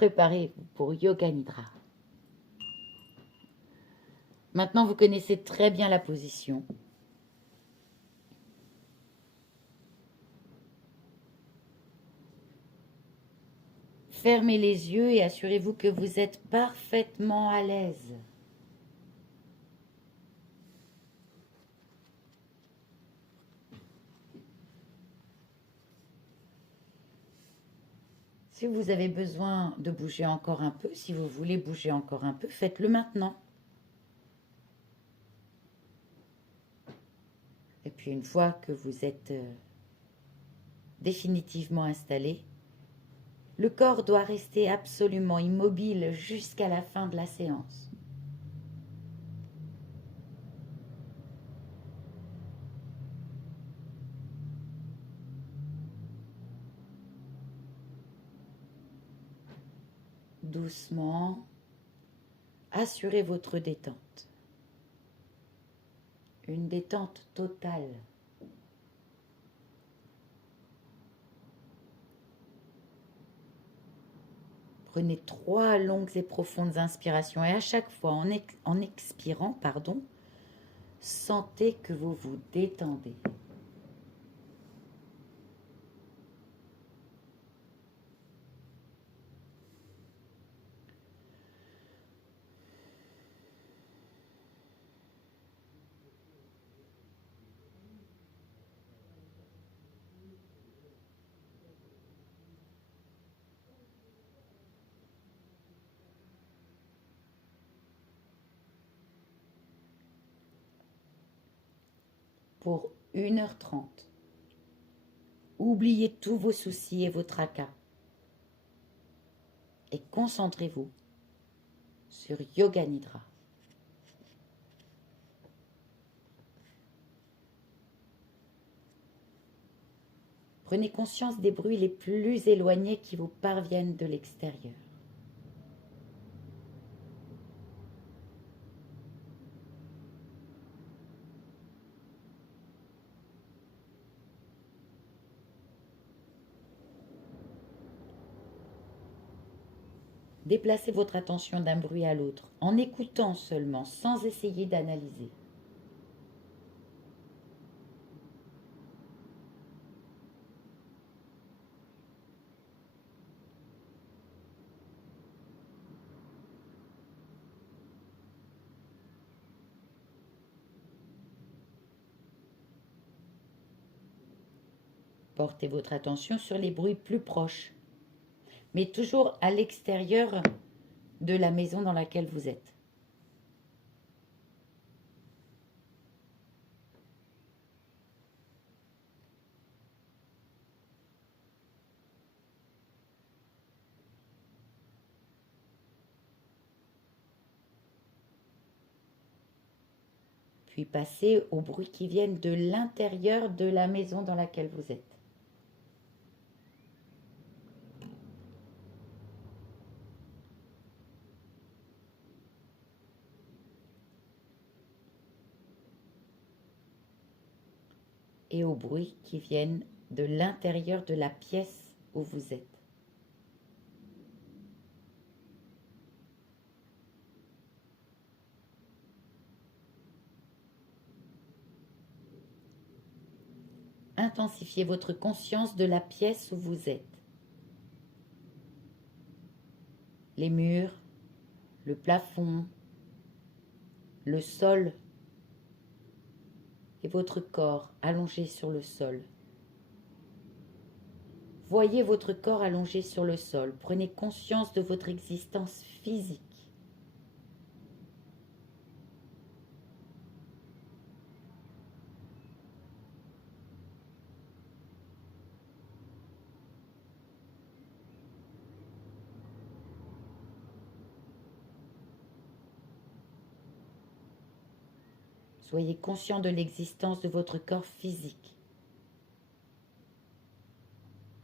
Préparez-vous pour Yoga Nidra. Maintenant, vous connaissez très bien la position. Fermez les yeux et assurez-vous que vous êtes parfaitement à l'aise. Si vous avez besoin de bouger encore un peu, si vous voulez bouger encore un peu, faites-le maintenant. Et puis une fois que vous êtes définitivement installé, le corps doit rester absolument immobile jusqu'à la fin de la séance. Doucement, assurez votre détente. Une détente totale. Prenez 3 longues et profondes inspirations et à chaque fois, en expirant, sentez que vous vous détendez. Pour 1h30, oubliez tous vos soucis et vos tracas et concentrez-vous sur Yoga Nidra. Prenez conscience des bruits les plus éloignés qui vous parviennent de l'extérieur. Déplacez votre attention d'un bruit à l'autre, en écoutant seulement, sans essayer d'analyser. Portez votre attention sur les bruits plus proches, mais toujours à l'extérieur de la maison dans laquelle vous êtes. Puis passez aux bruits qui viennent de l'intérieur de la maison dans laquelle vous êtes. Et aux bruits qui viennent de l'intérieur de la pièce où vous êtes. Intensifiez votre conscience de la pièce où vous êtes. Les murs, le plafond, le sol et votre corps allongé sur le sol. Voyez votre corps allongé sur le sol. Prenez conscience de votre existence physique. Soyez conscient de l'existence de votre corps physique.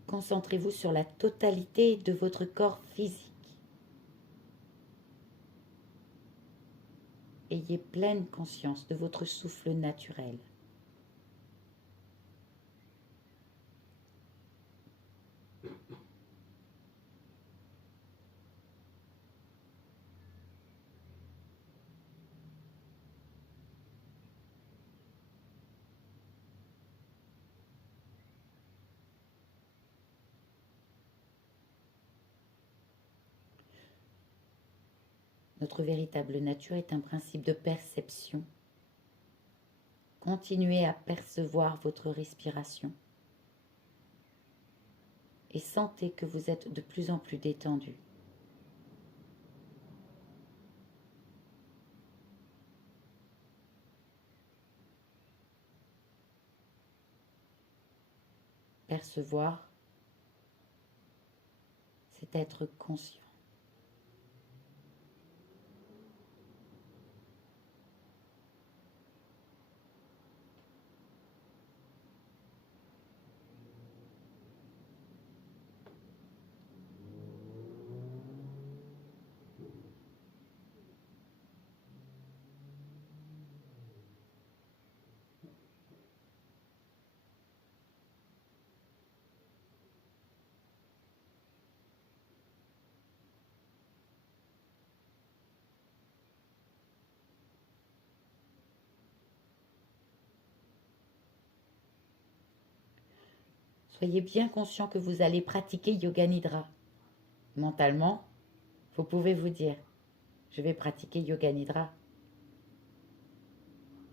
Concentrez-vous sur la totalité de votre corps physique. Ayez pleine conscience de votre souffle naturel. Notre véritable nature est un principe de perception. Continuez à percevoir votre respiration et sentez que vous êtes de plus en plus détendu. Percevoir, c'est être conscient. Soyez bien conscient que vous allez pratiquer Yoga Nidra. Mentalement, vous pouvez vous dire, je vais pratiquer Yoga Nidra.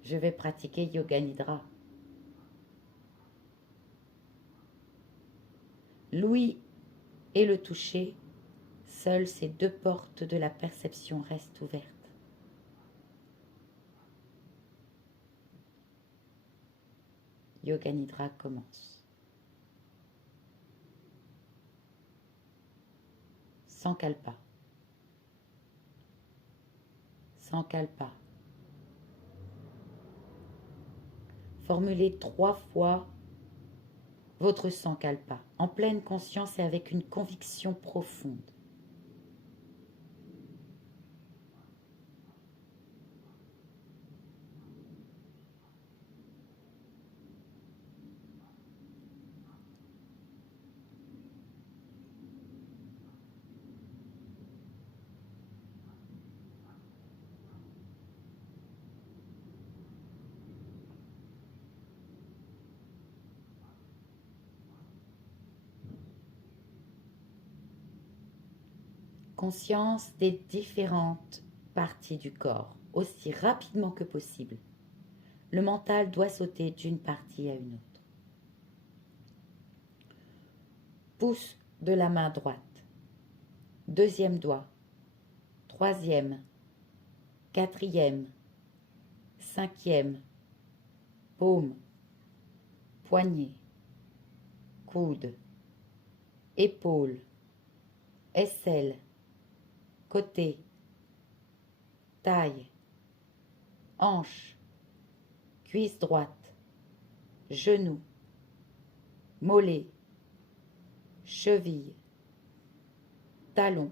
Je vais pratiquer Yoga Nidra. L'ouïe et le toucher, seules ces deux portes de la perception restent ouvertes. Yoga Nidra commence. Sankalpa. Sankalpa. Formulez 3 fois votre Sankalpa, en pleine conscience et avec une conviction profonde. Conscience des différentes parties du corps, aussi rapidement que possible. Le mental doit sauter d'une partie à une autre. Pouce de la main droite, deuxième doigt, troisième, quatrième, cinquième, paume, poignet, coude, épaule, aisselle, côté, taille, hanche, cuisse droite, genou, mollet, cheville, talon,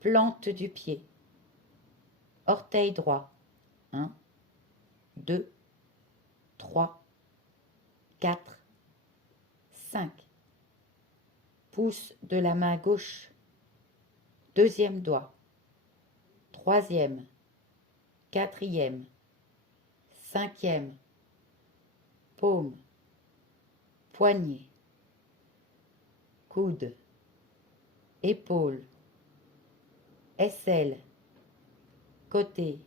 plante du pied, orteil droit, 1, 2, 3, 4, 5, pouce de la main gauche, deuxième doigt, troisième, quatrième, cinquième, paume, poignet, coude, épaule, aisselle, côté,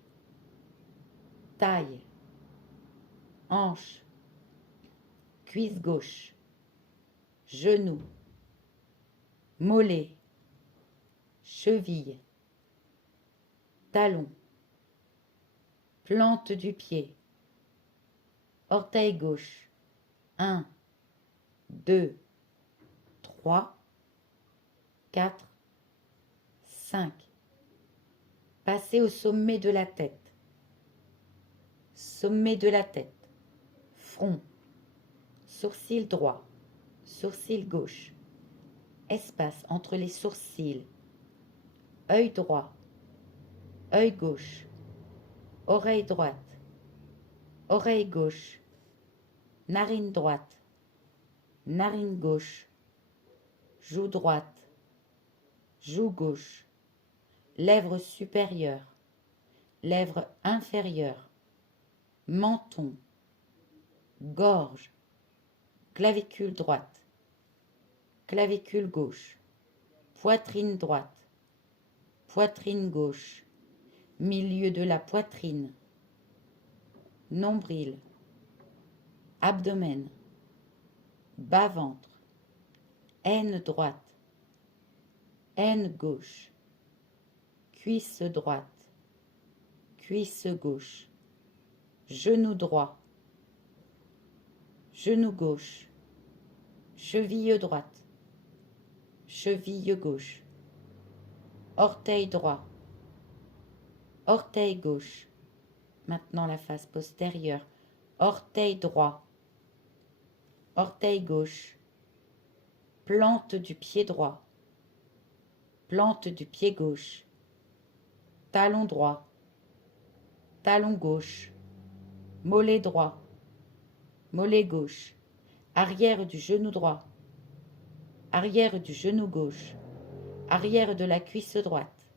taille, hanche, cuisse gauche, genou, mollet, cheville, talon, plante du pied, orteil gauche, 1, 2, 3, 4, 5. Passez au sommet de la tête. Sommet de la tête. Front. Sourcil droit. Sourcil gauche. Espace entre les sourcils. Œil droit. Œil gauche. Oreille droite. Oreille gauche. Narine droite. Narine gauche. Joue droite. Joue gauche. Lèvres supérieures. Lèvres inférieures. Menton. Gorge. Clavicule droite. Clavicule gauche. Poitrine droite. poitrine gauche, milieu de la poitrine, nombril, abdomen, bas-ventre, aine droite, aine gauche, cuisse droite, cuisse gauche, genou droit, genou gauche, cheville droite, cheville gauche, orteil droit, orteil gauche. Maintenant la face postérieure, orteil droit, orteil gauche, plante du pied droit, plante du pied gauche, talon droit, talon gauche, mollet droit, mollet gauche, arrière du genou droit, arrière du genou gauche, arrière de la cuisse droite,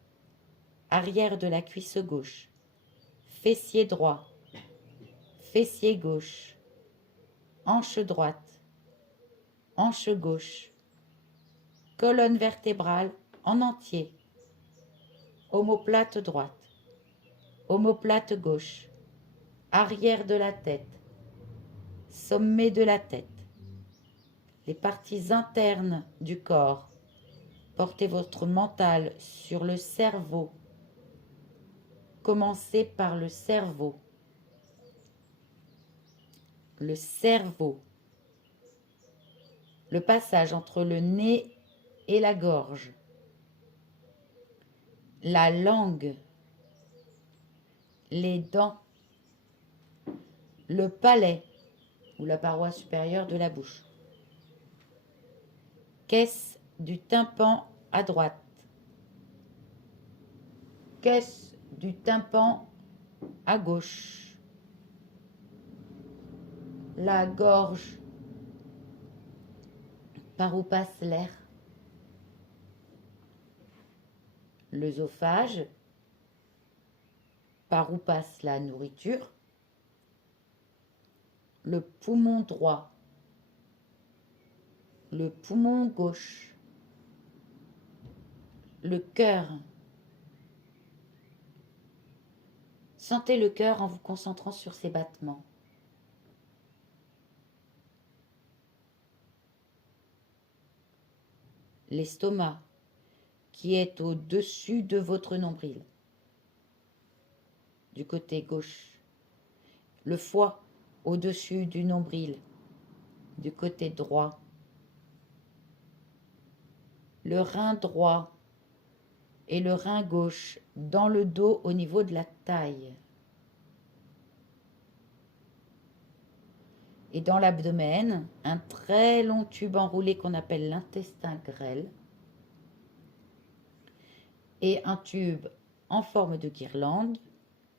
arrière de la cuisse gauche, fessier droit, fessier gauche, hanche droite, hanche gauche, colonne vertébrale en entier, omoplate droite, omoplate gauche, arrière de la tête, sommet de la tête, les parties internes du corps. Portez votre mental sur le cerveau. Commencez par le cerveau. Le cerveau. Le passage entre le nez et la gorge. La langue. Les dents. Le palais ou la paroi supérieure de la bouche. Caisse du tympan à droite. Caisse du tympan à gauche. La gorge, par où passe l'air. L'œsophage, par où passe la nourriture. Le poumon droit. Le poumon gauche. Le cœur. Sentez le cœur en vous concentrant sur ses battements. L'estomac, qui est au-dessus de votre nombril, du côté gauche. Le foie, au-dessus du nombril, du côté droit. Le rein droit et le rein gauche dans le dos au niveau de la taille. Et dans l'abdomen, un très long tube enroulé qu'on appelle l'intestin grêle et un tube en forme de guirlande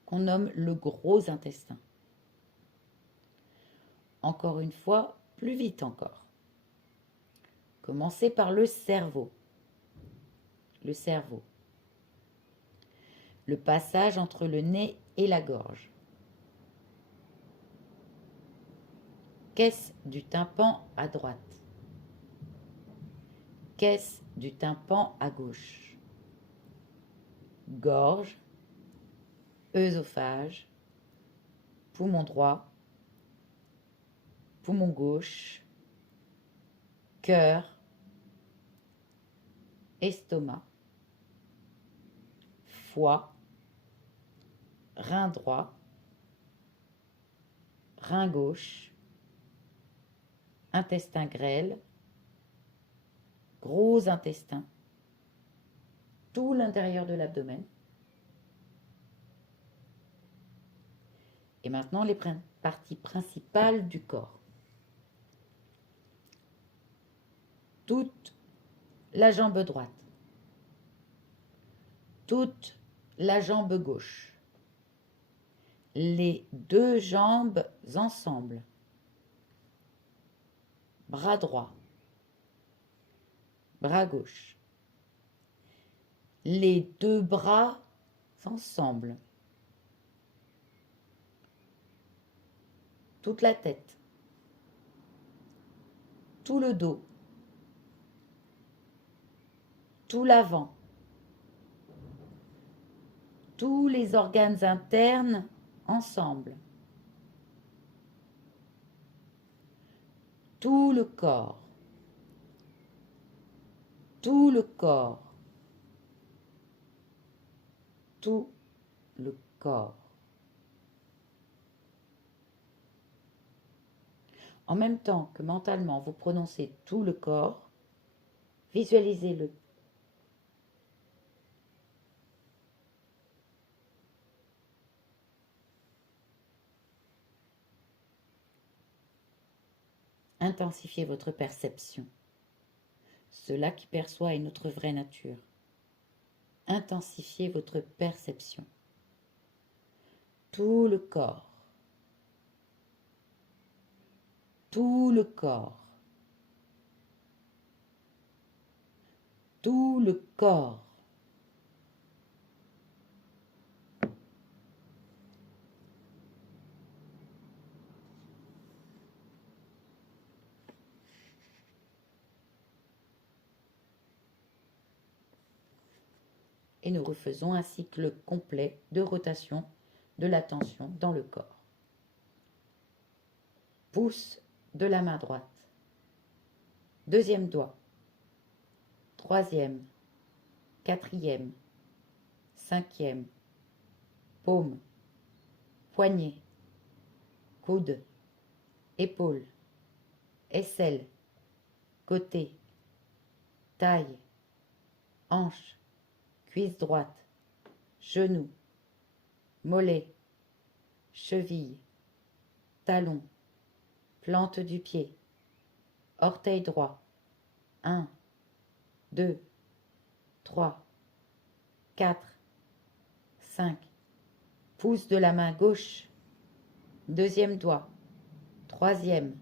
qu'on nomme le gros intestin. Encore une fois, plus vite encore. Commencez par le cerveau. Le cerveau. Le passage entre le nez et la gorge. Caisse du tympan à droite. Caisse du tympan à gauche. Gorge, œsophage, poumon droit, poumon gauche, cœur, estomac, foie, rein droit, rein gauche, intestin grêle, gros intestin, tout l'intérieur de l'abdomen. Et maintenant, les parties principales du corps. Toute la jambe droite. Toute la jambe gauche. Les deux jambes ensemble. Bras droit. Bras gauche. Les deux bras ensemble. Toute la tête. Tout le dos. Tout l'avant. tous les organes internes ensemble, tout le corps, tout le corps, tout le corps. En même temps que mentalement vous prononcez tout le corps, visualisez-le. Intensifiez votre perception. Cela qui perçoit est notre vraie nature. Intensifiez votre perception. Tout le corps. Tout le corps. Tout le corps. Et nous refaisons un cycle complet de rotation de l'attention dans le corps. Pouce de la main droite. Deuxième doigt. Troisième. Quatrième. Cinquième. Paume. Poignet. Coude. Épaule. Aisselle. Côté. Taille. Hanche. Cuisse droite. Genou. Mollet. Cheville. Talon. Plante du pied. Orteil droit. 1, 2, 3, 4, 5. Pouce de la main gauche. Deuxième doigt. Troisième.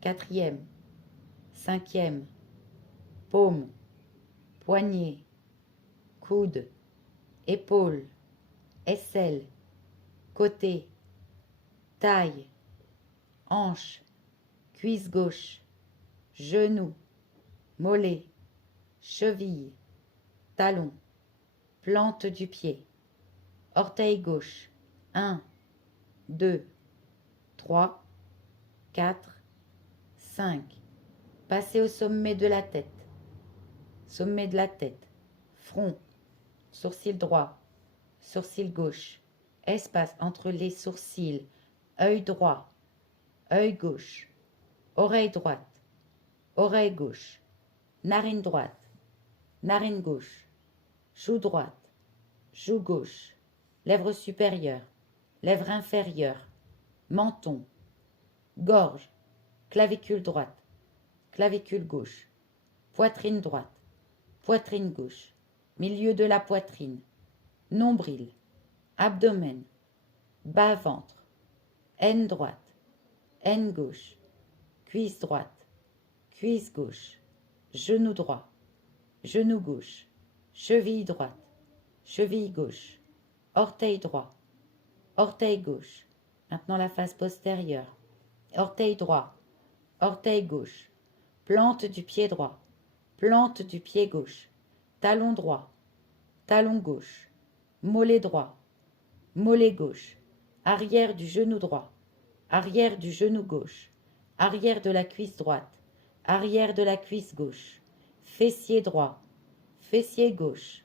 Quatrième. Cinquième. Paume. Poignet. Coude. Épaule. Aisselle. Côté. Taille. Hanche. Cuisse gauche. Genou. Mollet. Cheville. Talon. Plante du pied. Orteil gauche. 1, 2, 3, 4, 5. Passez au sommet de la tête. Sommet de la tête. Front. Sourcil droit. Sourcil gauche. Espace entre les sourcils. Œil droit. Œil gauche. Oreille droite. Oreille gauche. Narine droite. Narine gauche. Joue droite. Joue gauche. Lèvre supérieure. Lèvre inférieure. Menton. Gorge. Clavicule droite. Clavicule gauche. Poitrine droite. Poitrine gauche. Milieu de la poitrine. Nombril. Abdomen. Bas-ventre. Aine droite. Aine gauche. Cuisse droite. Cuisse gauche. Genou droit. Genou gauche. Cheville droite. Cheville gauche. Orteil droit. Orteil gauche. Maintenant la face postérieure. Orteil droit. Orteil gauche. Plante du pied droit. Plante du pied gauche. Talon droit. Talon gauche. Mollet droit. Mollet gauche. Arrière du genou droit. Arrière du genou gauche. Arrière de la cuisse droite. Arrière de la cuisse gauche. Fessier droit. Fessier gauche.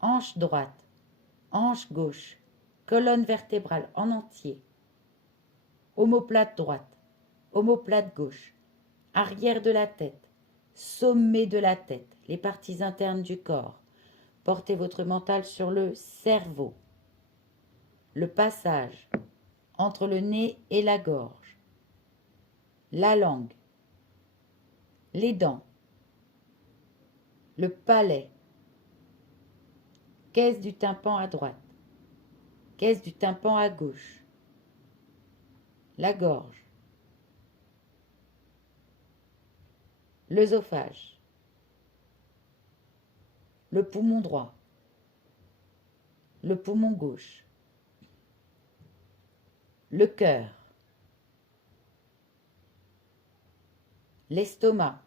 Hanche droite. Hanche gauche. Colonne vertébrale en entier. Omoplate droite. Omoplate gauche. Arrière de la tête. Sommet de la tête. Les parties internes du corps. Portez votre mental sur le cerveau. Le passage entre le nez et la gorge. La langue. Les dents. Le palais. Caisse du tympan à droite. Caisse du tympan à gauche. La gorge. L'œsophage. Le poumon droit. Le poumon gauche. Le cœur. L'estomac.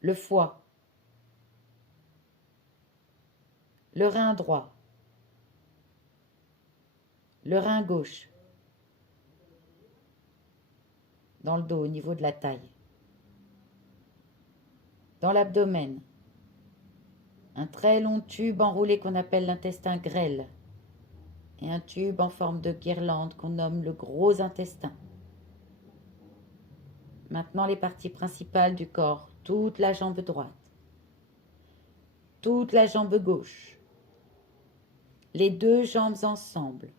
Le foie. le rein droit, le rein gauche, dans le dos au niveau de la taille, dans l'abdomen, un très long tube enroulé qu'on appelle l'intestin grêle et un tube en forme de guirlande qu'on nomme le gros intestin. Maintenant les parties principales du corps, toute la jambe droite, toute la jambe gauche, les deux jambes ensemble,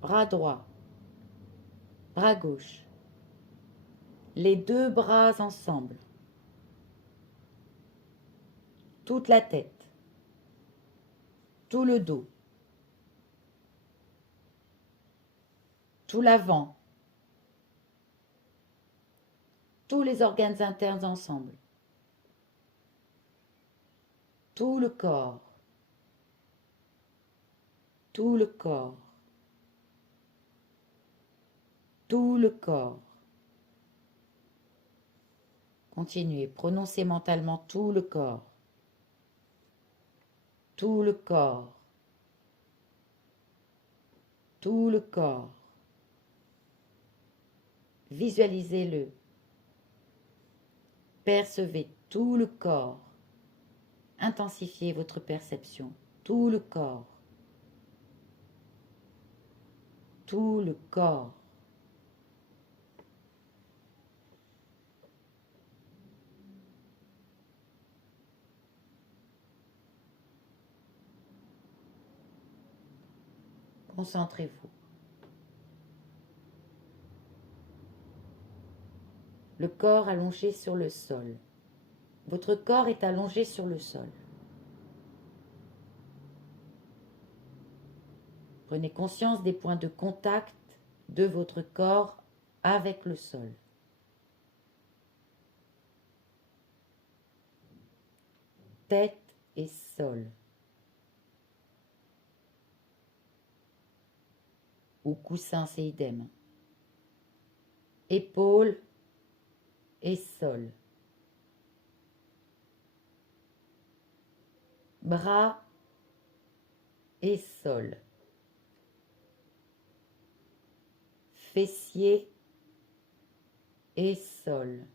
bras droit, bras gauche, les deux bras ensemble, toute la tête, tout le dos, tout l'avant, tous les organes internes ensemble, tout le corps, tout le corps, tout le corps. Continuez, prononcez mentalement tout le corps, tout le corps, tout le corps. Visualisez-le. Percevez tout le corps. Intensifiez votre perception. Tout le corps. Tout le corps. Concentrez-vous. Le corps allongé sur le sol. Votre corps est allongé sur le sol. Prenez conscience des points de contact de votre corps avec le sol. Tête et sol. Ou coussin, c'est idem. Épaules et sol. Bras et sol. Fessiers et sol.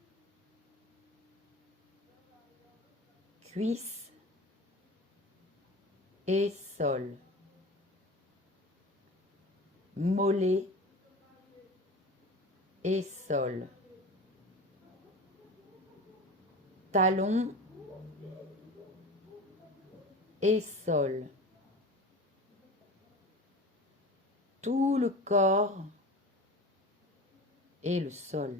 Cuisses et sol. Mollets et sol. Talons et sol. Tout le corps et le sol.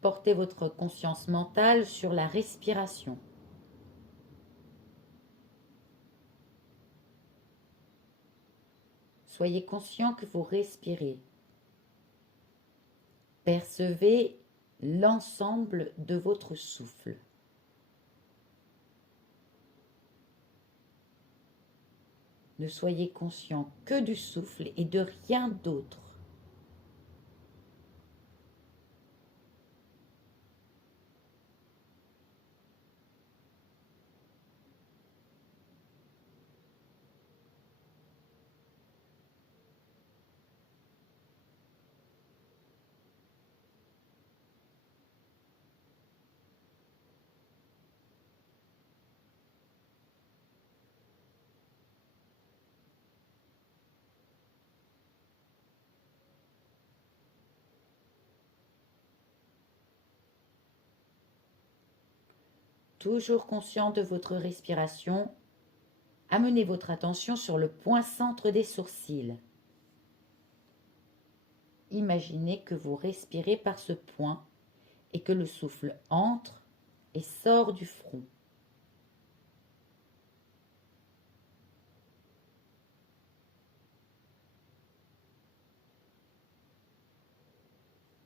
Portez votre conscience mentale sur la respiration. Soyez conscient que vous respirez. Percevez l'ensemble de votre souffle. Ne soyez conscient que du souffle et de rien d'autre. Toujours conscient de votre respiration, amenez votre attention sur le point centre des sourcils. Imaginez que vous respirez par ce point et que le souffle entre et sort du front.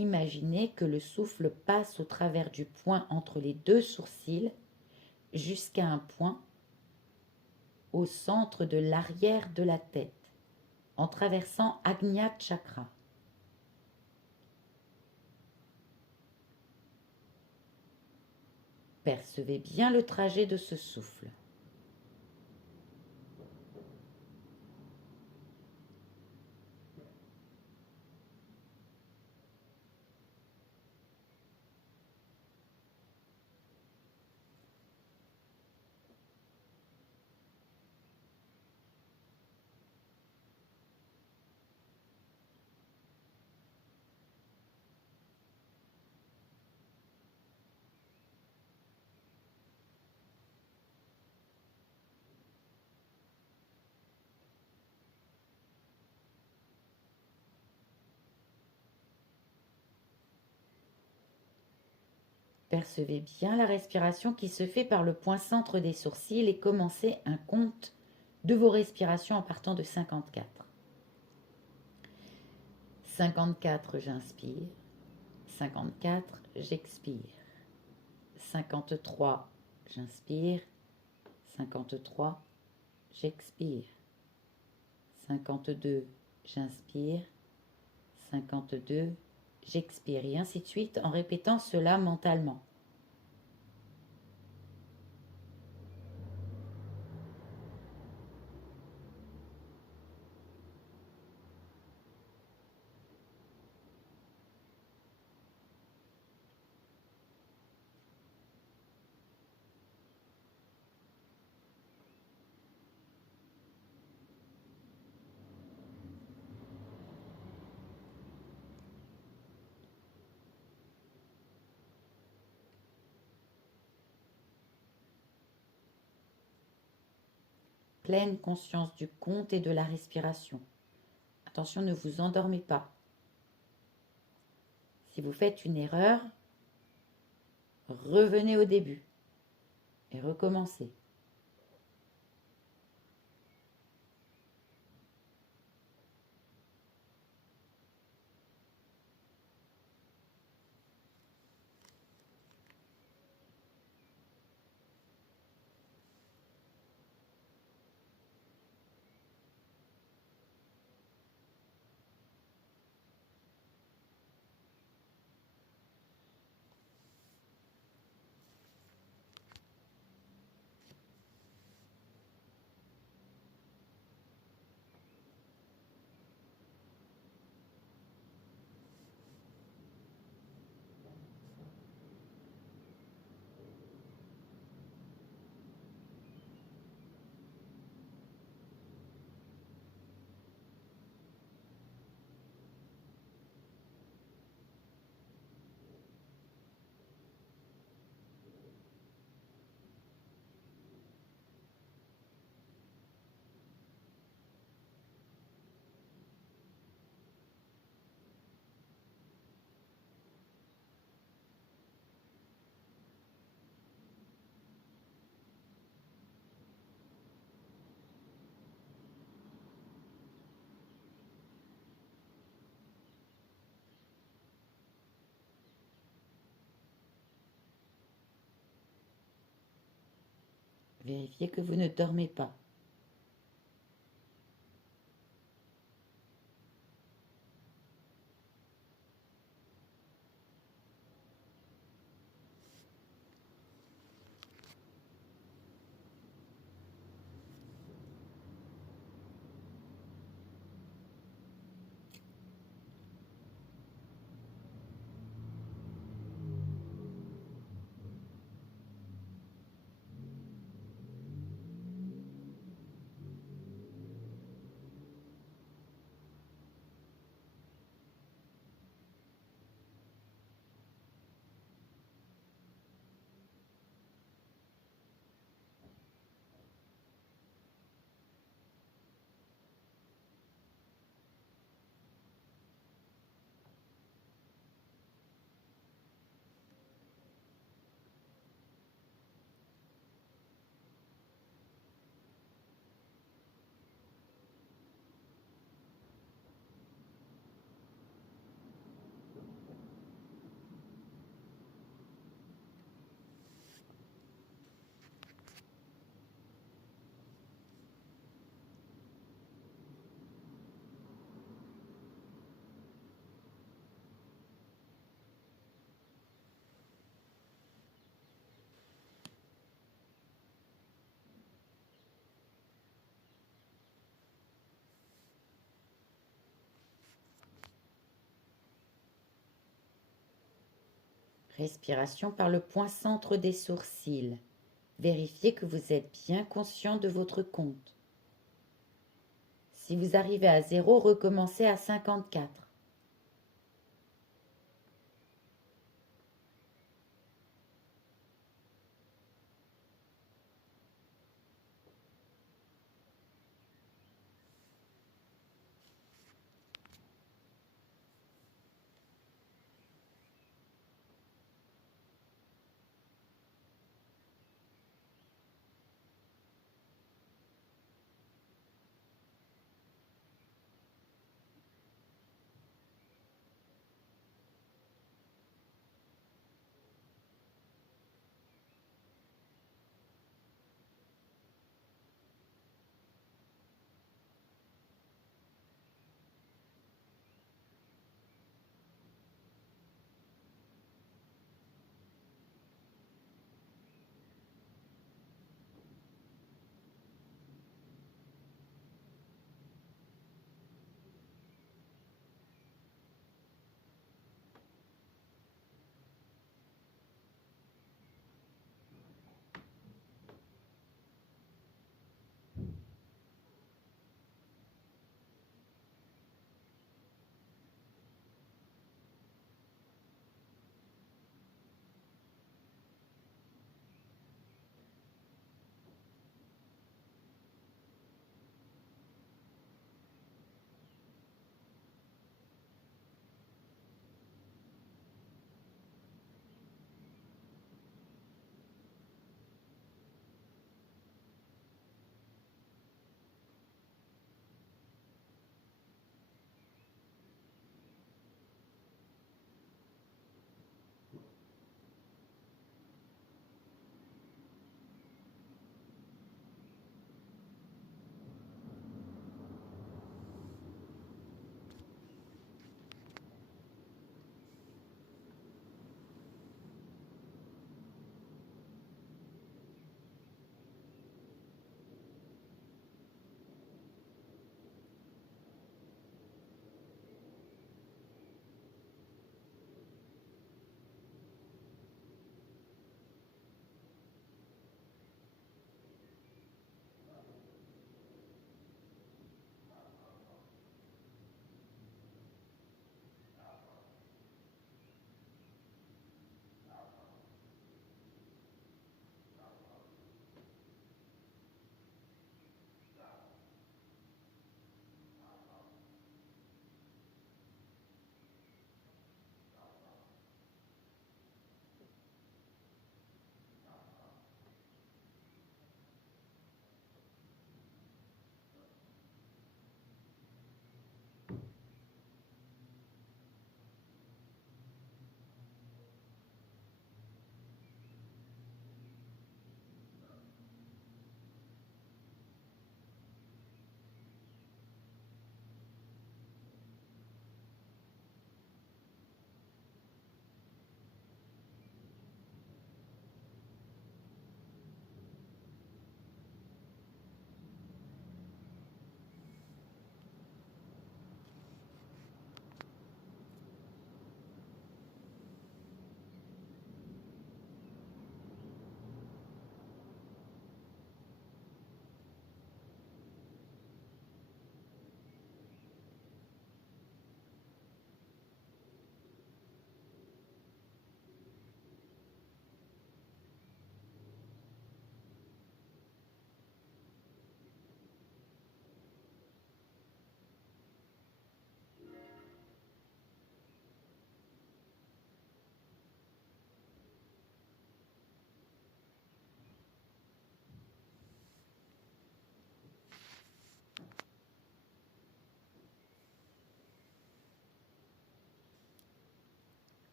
imaginez que le souffle passe au travers du point entre les deux sourcils jusqu'à un point au centre de l'arrière de la tête, en traversant Ajna Chakra. Percevez bien le trajet de ce souffle. Percevez bien la respiration qui se fait par le point centre des sourcils et commencez un compte de vos respirations en partant de 54. 54, j'inspire. 54, j'expire. 53, j'inspire. 53, j'expire. 52, j'inspire. 52, j'expire. Et ainsi de suite en répétant cela mentalement. Pleine conscience du compte et de la respiration. Attention, ne vous endormez pas. Si vous faites une erreur, revenez au début et recommencez. Vérifiez que vous ne dormez pas. Respiration par le point centre des sourcils. Vérifiez que vous êtes bien conscient de votre compte. Si vous arrivez à 0, recommencez à 54.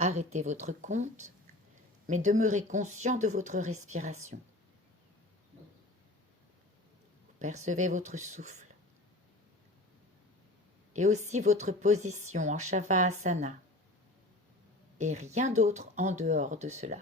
arrêter votre compte, mais demeurez conscient de votre respiration. Vous percevez votre souffle et aussi votre position en Shavasana et rien d'autre en dehors de cela.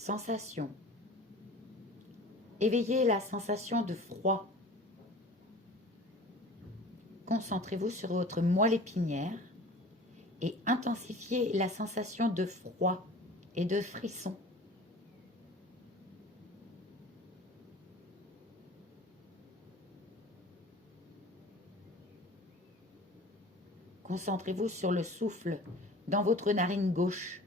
Sensation. Éveillez la sensation de froid. Concentrez-vous sur votre moelle épinière et intensifiez la sensation de froid et de frisson. Concentrez-vous sur le souffle dans votre narine gauche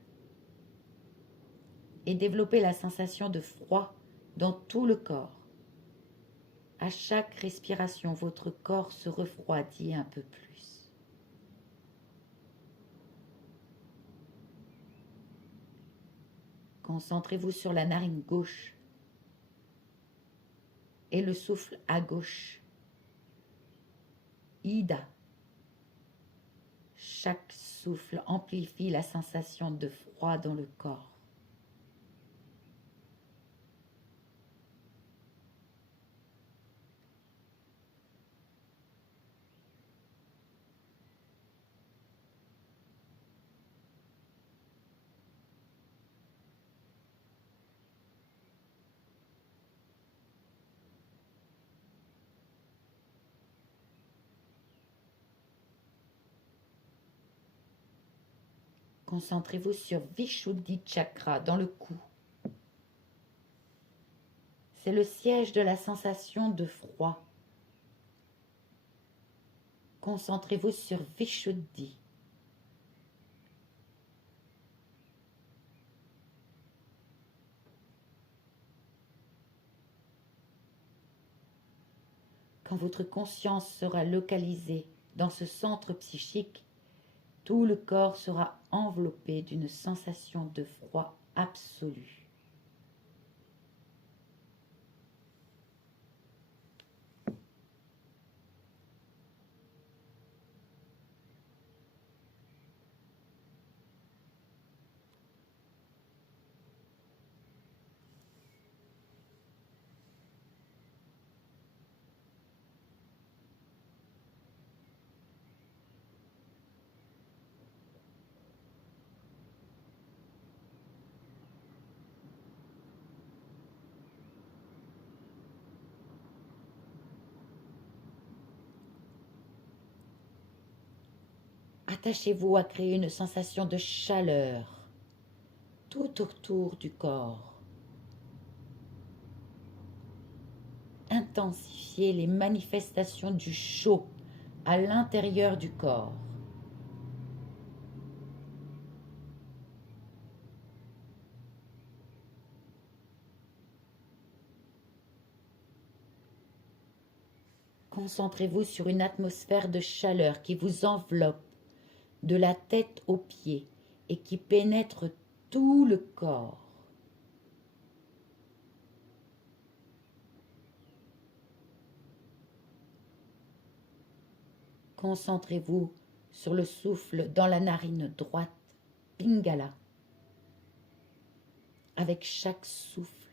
et développez la sensation de froid dans tout le corps. À chaque respiration, votre corps se refroidit un peu plus. Concentrez-vous sur la narine gauche et le souffle à gauche. Ida. Chaque souffle amplifie la sensation de froid dans le corps. Concentrez-vous sur Vishuddhi Chakra dans le cou. C'est le siège de la sensation de froid. Concentrez-vous sur Vishuddhi. Quand votre conscience sera localisée dans ce centre psychique, tout le corps sera enveloppé d'une sensation de froid absolu. Attachez-vous à créer une sensation de chaleur tout autour du corps. Intensifiez les manifestations du chaud à l'intérieur du corps. Concentrez-vous sur une atmosphère de chaleur qui vous enveloppe de la tête aux pieds et qui pénètre tout le corps. Concentrez-vous sur le souffle dans la narine droite, Pingala. Avec chaque souffle,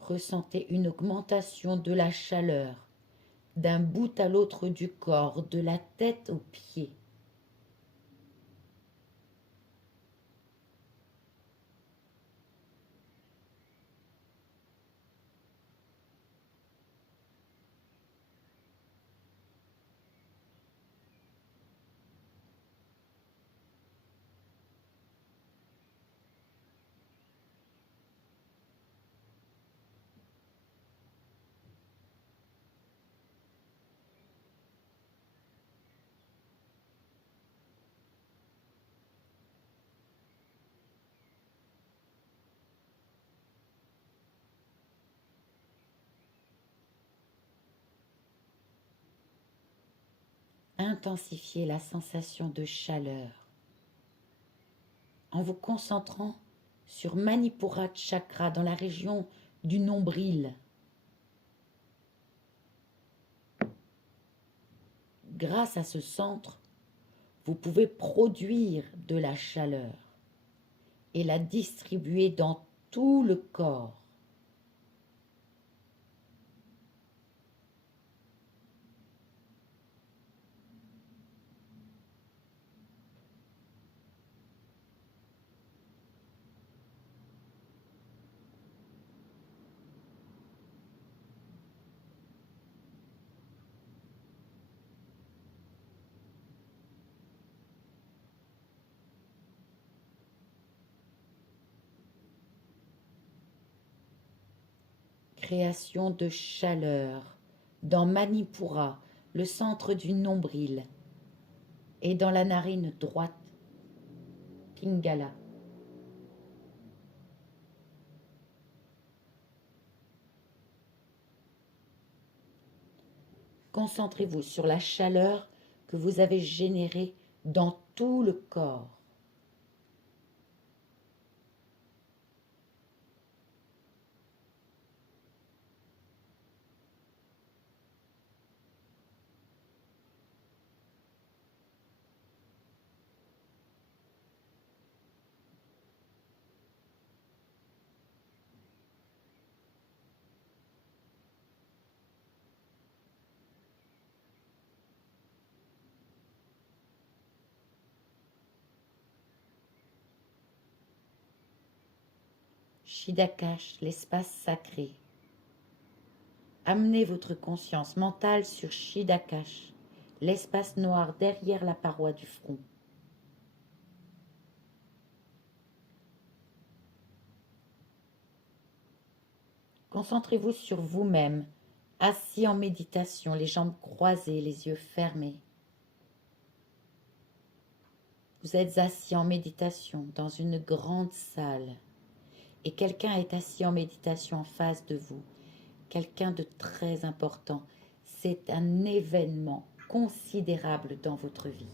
ressentez une augmentation de la chaleur d'un bout à l'autre du corps, de la tête aux pieds. Intensifiez la sensation de chaleur en vous concentrant sur Manipura Chakra dans la région du nombril. Grâce à ce centre, vous pouvez produire de la chaleur et la distribuer dans tout le corps. Création de chaleur dans Manipura, le centre du nombril, et dans la narine droite, Pingala. Concentrez-vous sur la chaleur que vous avez générée dans tout le corps. Shidakash, l'espace sacré. Amenez votre conscience mentale sur Shidakash, l'espace noir derrière la paroi du front. Concentrez-vous sur vous-même, assis en méditation, les jambes croisées, les yeux fermés. Vous êtes assis en méditation dans une grande salle et quelqu'un est assis en méditation en face de vous. Quelqu'un de très important. C'est un événement considérable dans votre vie.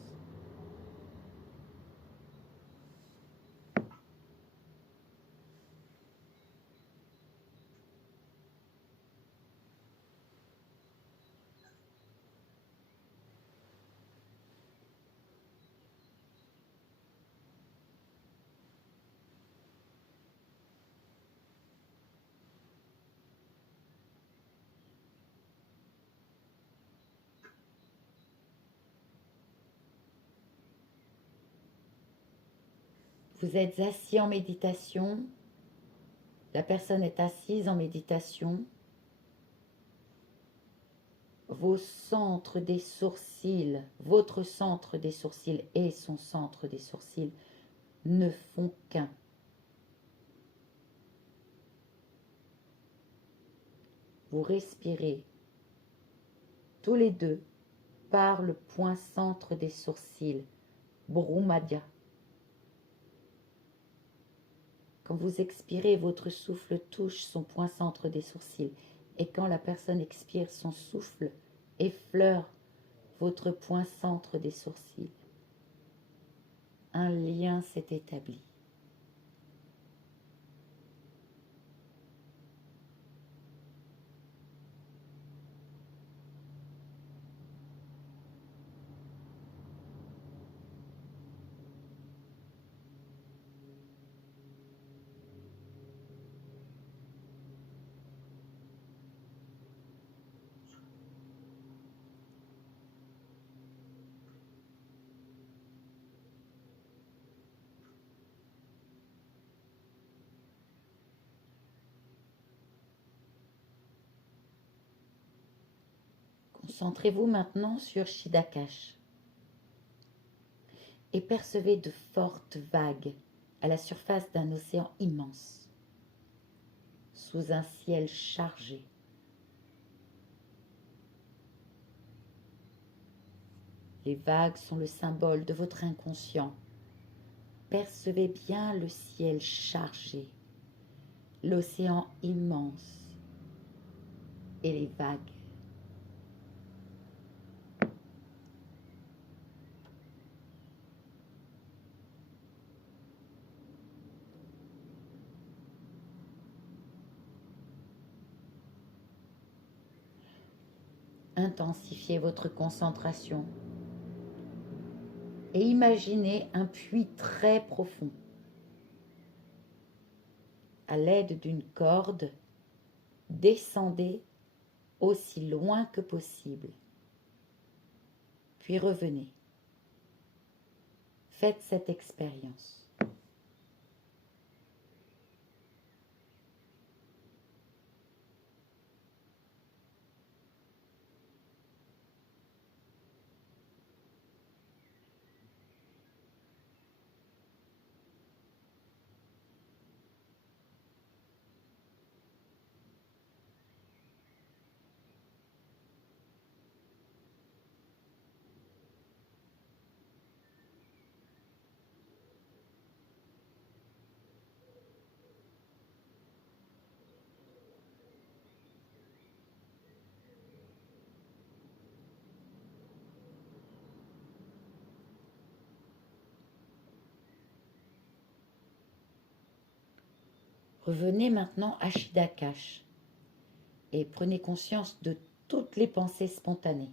Vous êtes assis en méditation. La personne est assise en méditation. Vos centres des sourcils, votre centre des sourcils et son centre des sourcils ne font qu'un. Vous respirez tous les deux par le point centre des sourcils, Bhrumadhya. Quand vous expirez, votre souffle touche son point centre des sourcils. Et quand la personne expire, son souffle effleure votre point centre des sourcils. Un lien s'est établi. Concentrez-vous maintenant sur Shidakash et percevez de fortes vagues à la surface d'un océan immense, sous un ciel chargé. Les vagues sont le symbole de votre inconscient. Percevez bien le ciel chargé, l'océan immense et les vagues. intensifiez votre concentration et imaginez un puits très profond. À l'aide d'une corde, descendez aussi loin que possible. Puis revenez. Faites cette expérience. Revenez maintenant à Chiddakash et prenez conscience de toutes les pensées spontanées.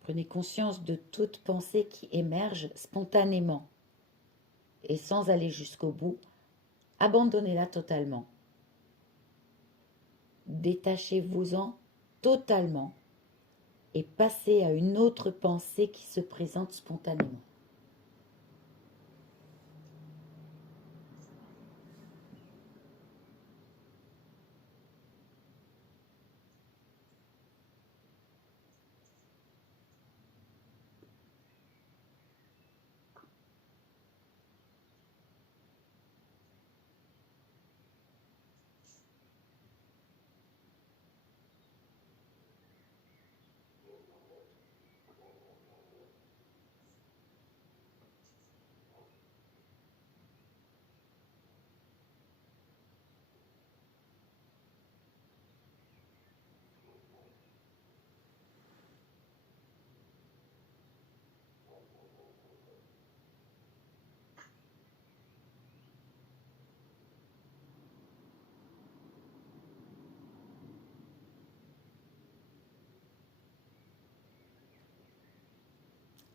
Prenez conscience de toute pensée qui émerge spontanément et sans aller jusqu'au bout, abandonnez-la totalement. Détachez-vous-en totalement et passez à une autre pensée qui se présente spontanément.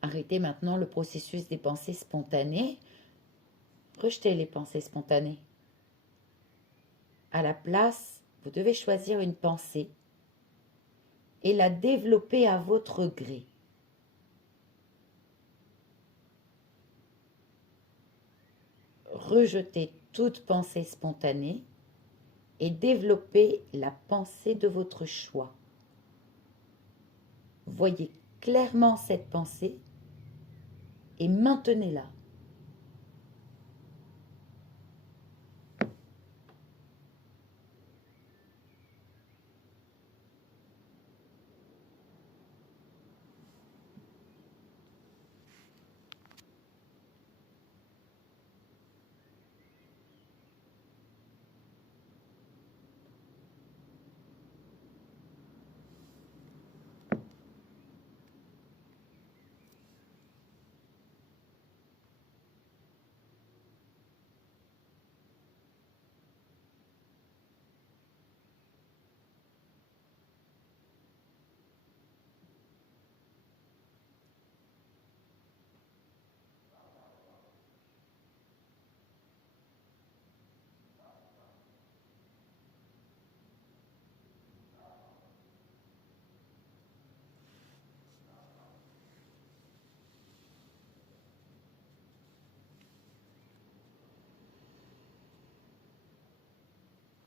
Arrêtez maintenant le processus des pensées spontanées. Rejetez les pensées spontanées. À la place, vous devez choisir une pensée et la développer à votre gré. Rejetez toute pensée spontanée et développez la pensée de votre choix. Voyez clairement cette pensée et maintenez-la.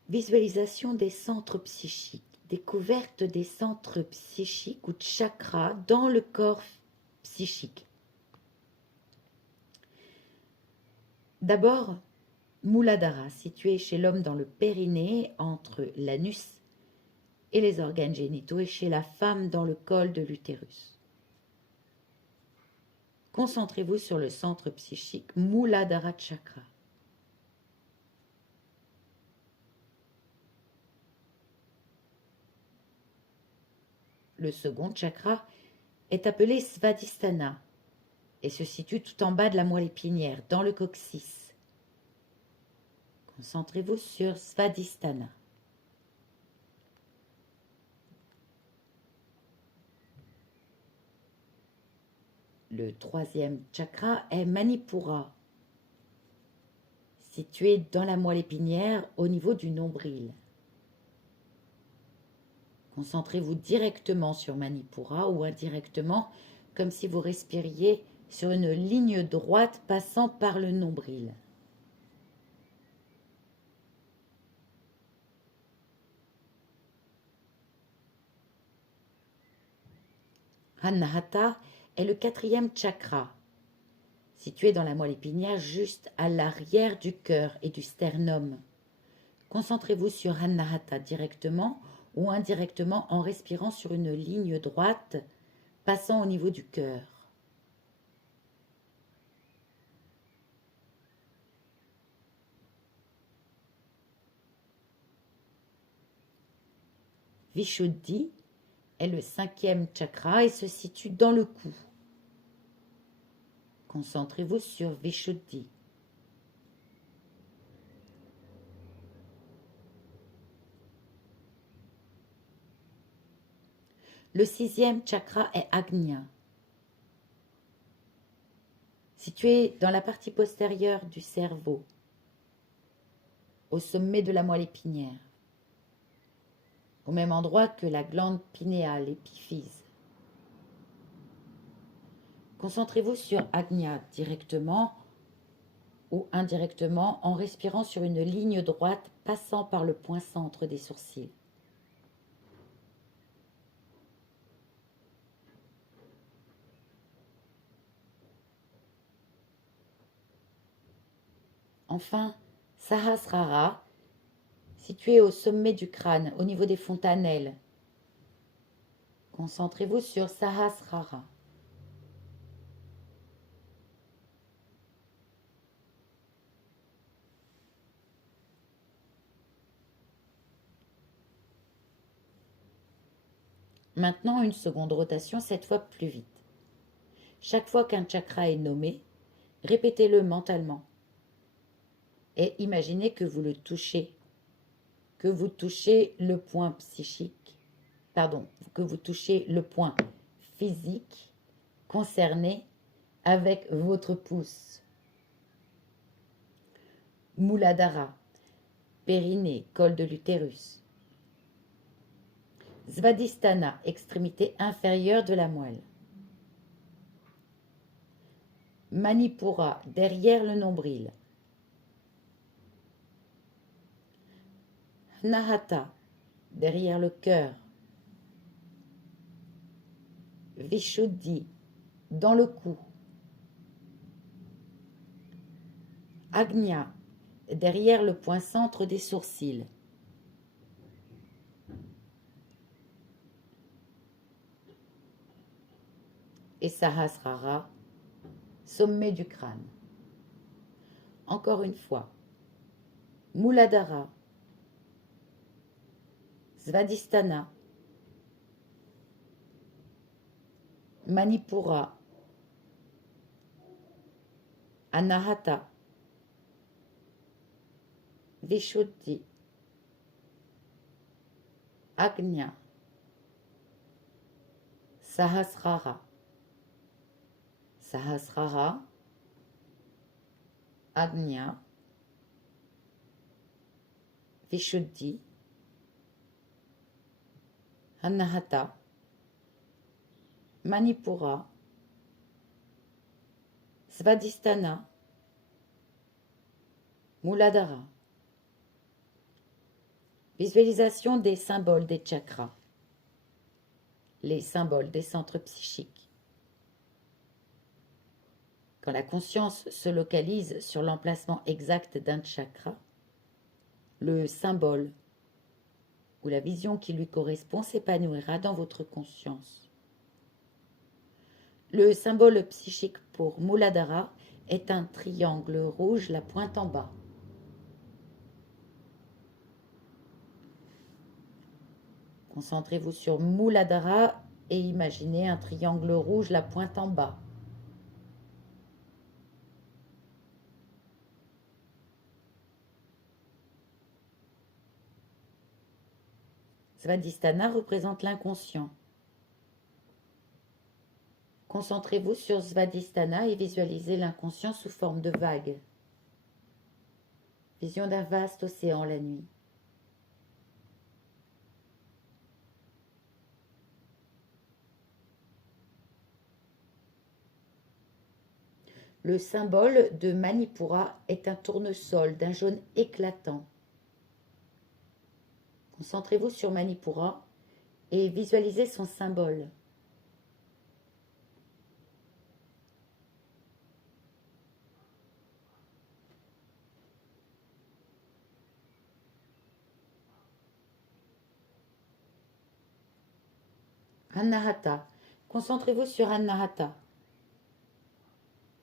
Visualisation des centres psychiques, découverte des centres psychiques ou chakras dans le corps psychique. D'abord, Muladhara, situé chez l'homme dans le périnée, entre l'anus et les organes génitaux, et chez la femme dans le col de l'utérus. Concentrez-vous sur le centre psychique Muladhara Chakra. Le second chakra est appelé Svadhisthana et se situe tout en bas de la moelle épinière, dans le coccyx. Concentrez-vous sur Svadhisthana. Le troisième chakra est Manipura, situé dans la moelle épinière au niveau du nombril. Concentrez-vous directement sur Manipura ou indirectement, comme si vous respiriez sur une ligne droite passant par le nombril. Anahata est le quatrième chakra, situé dans la moelle épinière juste à l'arrière du cœur et du sternum. Concentrez-vous sur Anahata directement ou indirectement en respirant sur une ligne droite passant au niveau du cœur. Vishuddhi est le cinquième chakra et se situe dans le cou. Concentrez-vous sur Vishuddhi. Le sixième chakra est Agnya, situé dans la partie postérieure du cerveau, au sommet de la moelle épinière, au même endroit que la glande pinéale, l'épiphyse. Concentrez-vous sur Agnya directement ou indirectement en respirant sur une ligne droite passant par le point centre des sourcils. Enfin, Sahasrara, situé au sommet du crâne, au niveau des fontanelles. Concentrez-vous sur Sahasrara. Maintenant, une seconde rotation, cette fois plus vite. Chaque fois qu'un chakra est nommé, répétez-le mentalement. Et imaginez que vous le touchez, que vous touchez le point psychique, que vous touchez le point physique concerné avec votre pouce. Muladhara, périnée, col de l'utérus. Svadhisthana, extrémité inférieure de la moelle. Manipura, derrière le nombril. Anahata, derrière le cœur. Vishuddhi, dans le cou. Agnya, derrière le point centre des sourcils. Et Sahasrara, sommet du crâne. Encore une fois. Muladhara, Svadhisthana, Manipura, Anahata, Vishuddhi, Agnya, Sahasrara, Sahasrara, Agnya, Vishuddhi, Anahata, Manipura, Svadhisthana, Muladhara. Visualisation des symboles des chakras, les symboles des centres psychiques. Quand la conscience se localise sur l'emplacement exact d'un chakra, le symbole ou la vision qui lui correspond s'épanouira dans votre conscience. Le symbole psychique pour Muladhara est un triangle rouge, la pointe en bas. Concentrez-vous sur Muladhara et imaginez un triangle rouge, la pointe en bas. Svadhisthana représente l'inconscient. Concentrez-vous sur Svadhisthana et visualisez l'inconscient sous forme de vagues. Vision d'un vaste océan la nuit. Le symbole de Manipura est un tournesol d'un jaune éclatant. Concentrez-vous sur Manipura et visualisez son symbole. Anahata. Concentrez-vous sur Anahata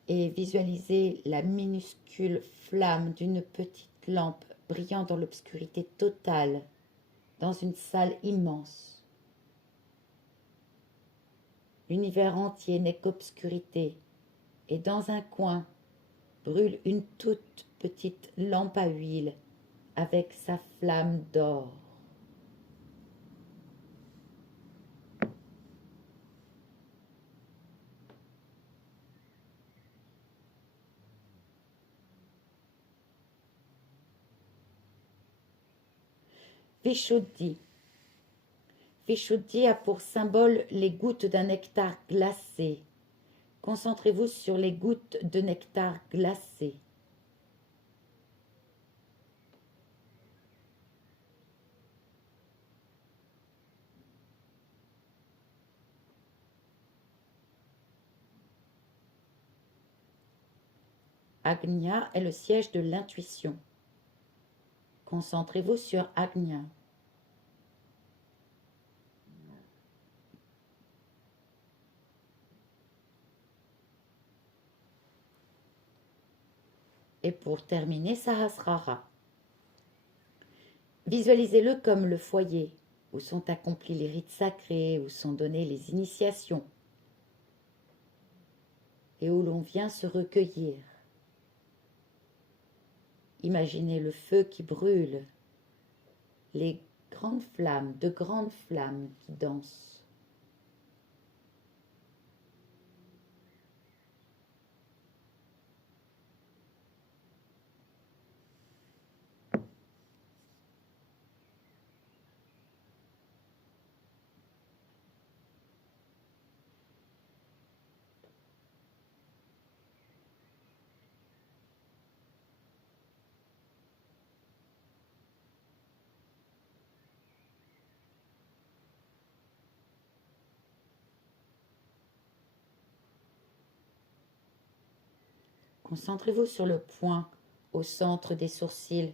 et visualisez la minuscule flamme d'une petite lampe brillant dans l'obscurité totale, dans une salle immense. L'univers entier n'est qu'obscurité, et dans un coin brûle une toute petite lampe à huile avec sa flamme d'or. Vishuddhi. Vishuddhi a pour symbole les gouttes d'un nectar glacé. Concentrez-vous sur les gouttes de nectar glacé. Agnya est le siège de l'intuition. Concentrez-vous sur Agnya. Et pour terminer, Sahasrara. Visualisez-le comme le foyer où sont accomplis les rites sacrés, où sont données les initiations et où l'on vient se recueillir. Imaginez le feu qui brûle, les de grandes flammes qui dansent. Concentrez-vous sur le point au centre des sourcils.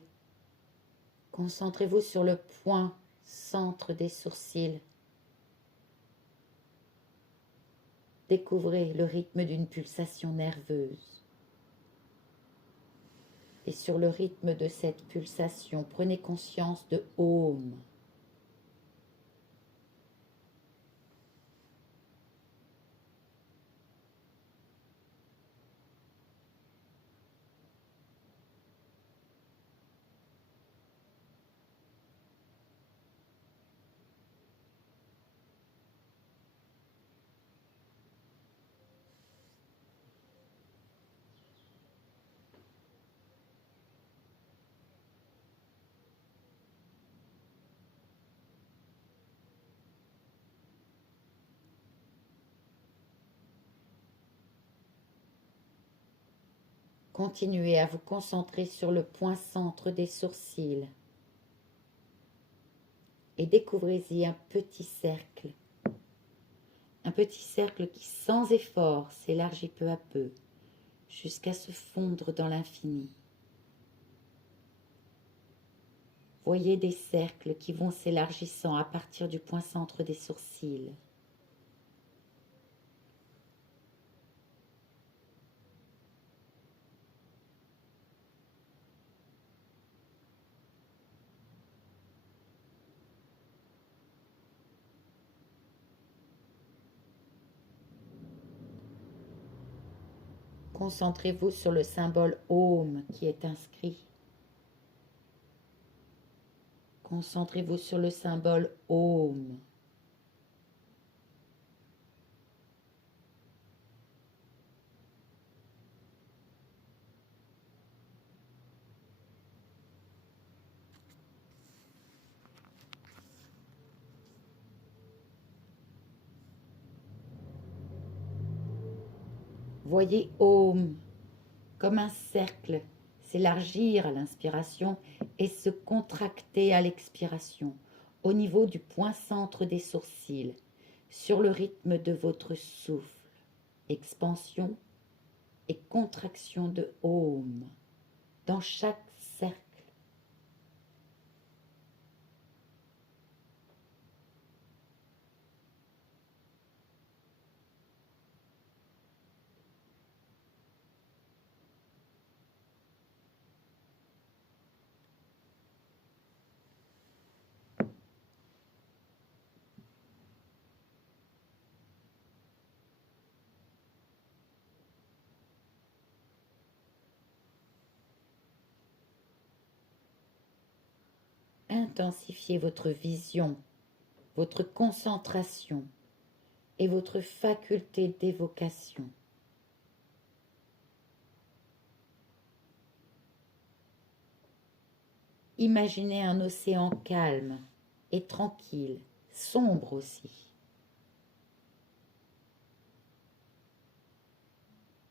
Concentrez-vous sur le point centre des sourcils. Découvrez le rythme d'une pulsation nerveuse. Et sur le rythme de cette pulsation, prenez conscience de Om. Continuez à vous concentrer sur le point centre des sourcils et découvrez-y un petit cercle. Un petit cercle qui, sans effort, s'élargit peu à peu jusqu'à se fondre dans l'infini. Voyez des cercles qui vont s'élargissant à partir du point centre des sourcils. Concentrez-vous sur le symbole Om qui est inscrit. Concentrez-vous sur le symbole Om. Voyez Om comme un cercle s'élargir à l'inspiration et se contracter à l'expiration, au niveau du point centre des sourcils, sur le rythme de votre souffle, expansion et contraction de Om dans chaque cercle. Intensifiez votre vision, votre concentration et votre faculté d'évocation. Imaginez un océan calme et tranquille, sombre aussi.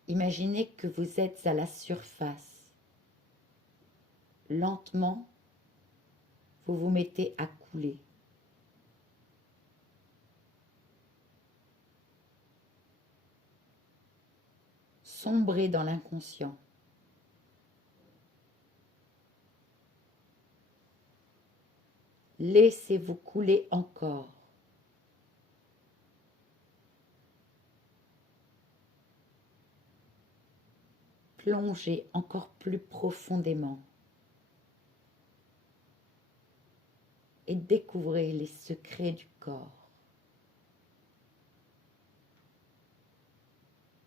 Imaginez que vous êtes à la surface. Lentement, vous vous mettez à couler. Sombrez dans l'inconscient. Laissez-vous couler encore. Plongez encore plus profondément et découvrez les secrets du corps.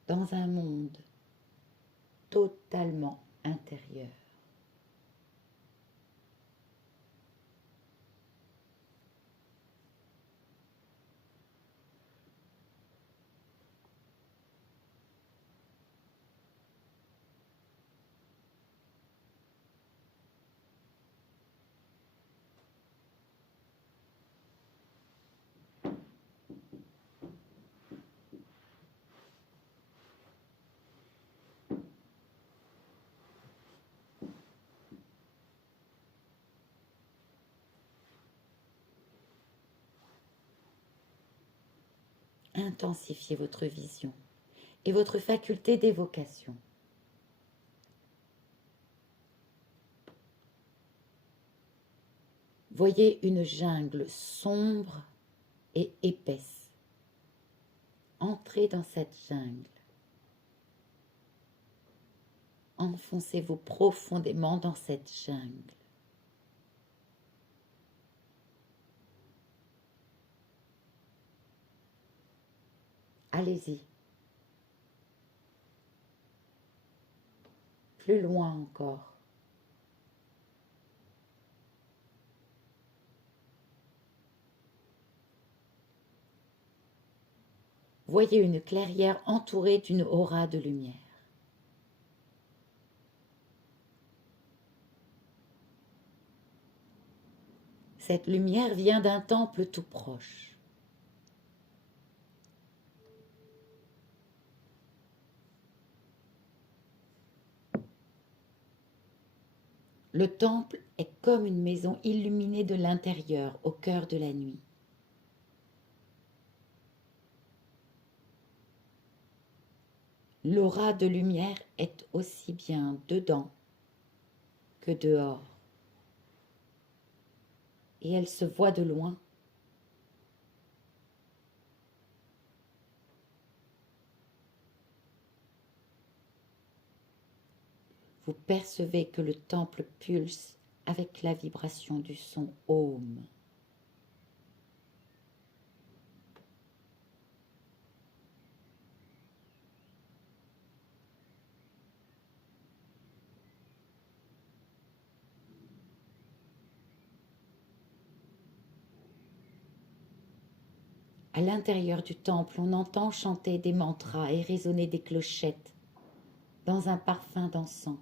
Dans un monde totalement intérieur. Intensifiez votre vision et votre faculté d'évocation. Voyez une jungle sombre et épaisse. Entrez dans cette jungle. Enfoncez-vous profondément dans cette jungle. Allez-y. Plus loin encore. Voyez une clairière entourée d'une aura de lumière. Cette lumière vient d'un temple tout proche. Le temple est comme une maison illuminée de l'intérieur au cœur de la nuit. L'aura de lumière est aussi bien dedans que dehors. Et elle se voit de loin. Vous percevez que le temple pulse avec la vibration du son Om. À l'intérieur du temple, on entend chanter des mantras et résonner des clochettes dans un parfum d'encens.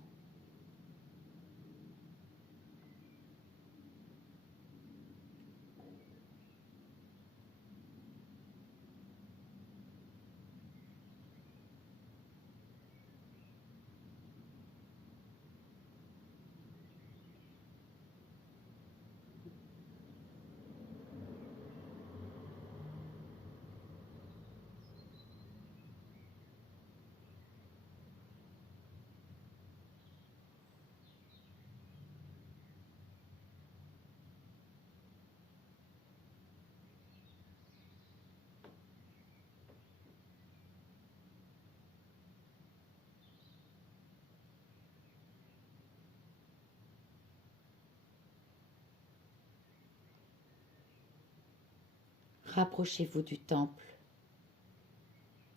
Rapprochez-vous du temple.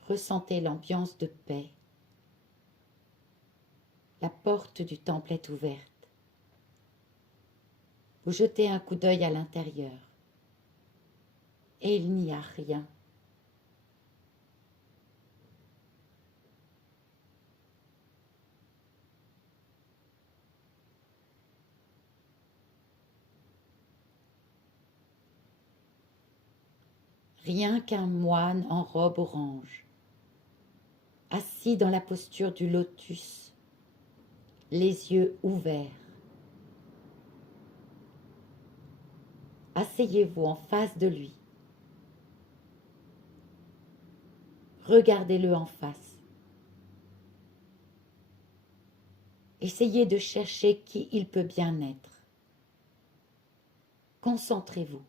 Ressentez l'ambiance de paix. La porte du temple est ouverte. Vous jetez un coup d'œil à l'intérieur. Et il n'y a rien. Rien qu'un moine en robe orange, assis dans la posture du lotus, les yeux ouverts. Asseyez-vous en face de lui. Regardez-le en face. Essayez de chercher qui il peut bien être. Concentrez-vous.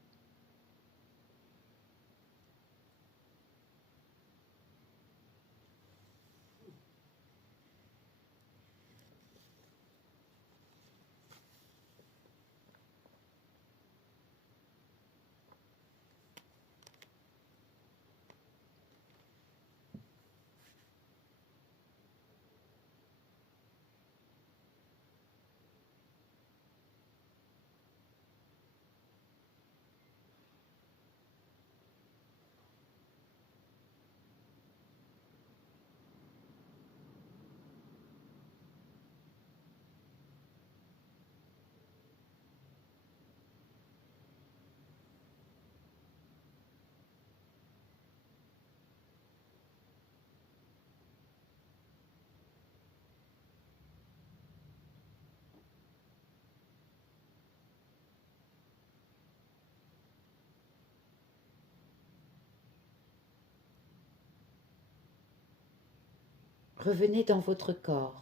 Revenez dans votre corps.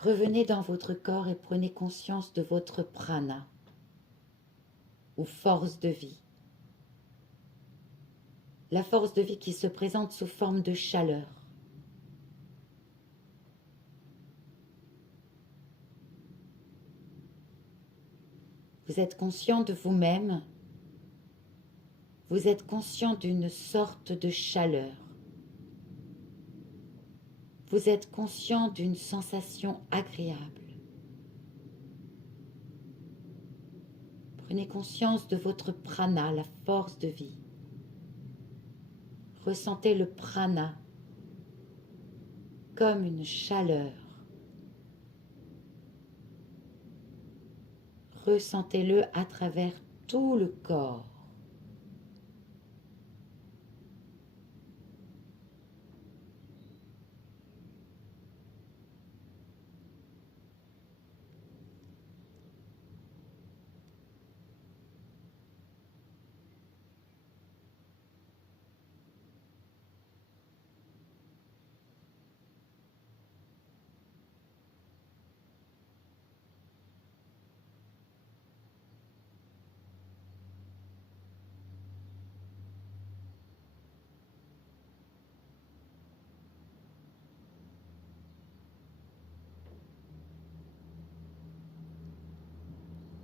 Revenez dans votre corps et prenez conscience de votre prana, ou force de vie. La force de vie qui se présente sous forme de chaleur. Vous êtes conscient de vous-même. Vous êtes conscient d'une sorte de chaleur. Vous êtes conscient d'une sensation agréable. Prenez conscience de votre prana, la force de vie. Ressentez le prana comme une chaleur. Ressentez-le à travers tout le corps.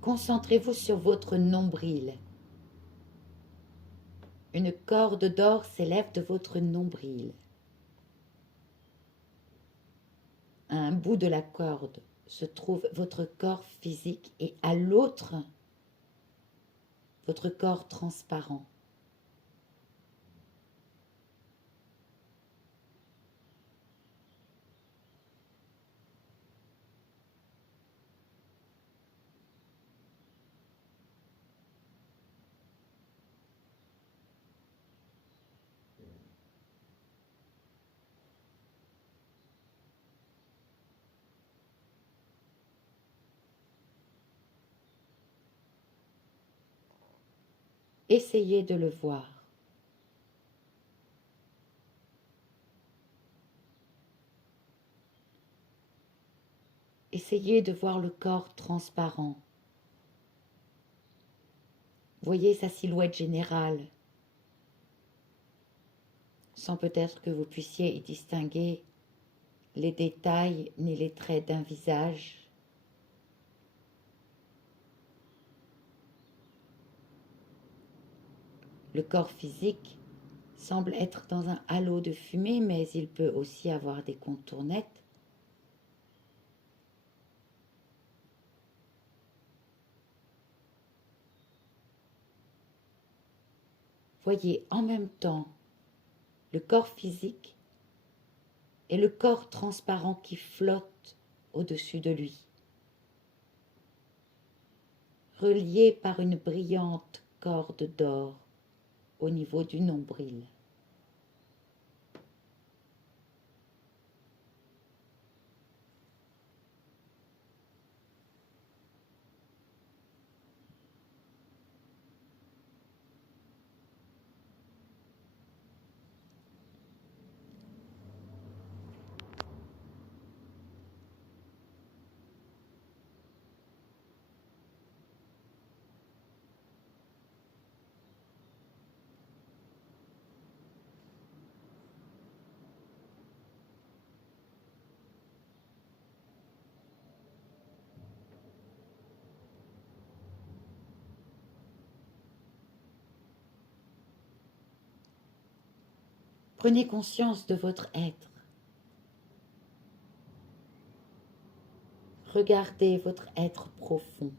Concentrez-vous sur votre nombril. Une corde d'or s'élève de votre nombril. À un bout de la corde se trouve votre corps physique et à l'autre, votre corps transparent. Essayez de le voir. Essayez de voir le corps transparent. Voyez sa silhouette générale, sans peut-être que vous puissiez y distinguer les détails ni les traits d'un visage. Le corps physique semble être dans un halo de fumée, mais il peut aussi avoir des contours nets. Voyez en même temps le corps physique et le corps transparent qui flotte au-dessus de lui, relié par une brillante corde d'or au niveau du nombril. Prenez conscience de votre être. Regardez votre être profond.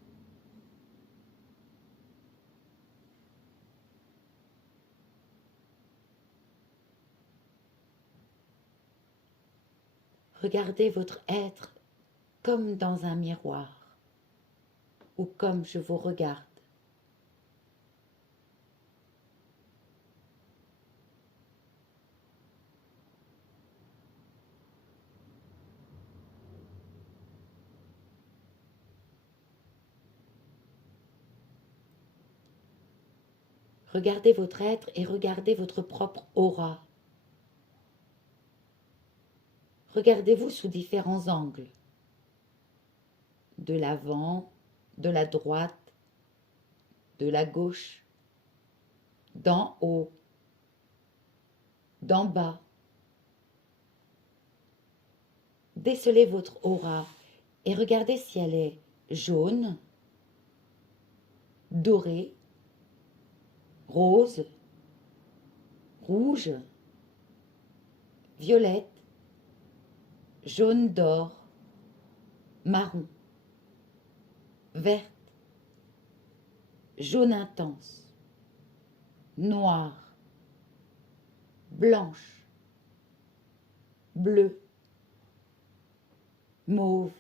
Regardez votre être comme dans un miroir ou comme je vous regarde. Regardez votre être et regardez votre propre aura. Regardez-vous sous différents angles. De l'avant, de la droite, de la gauche, d'en haut, d'en bas. Décelez votre aura et regardez si elle est jaune, dorée, rose, rouge, violette, jaune d'or, marron, verte, jaune intense, noire, blanche, bleue, mauve.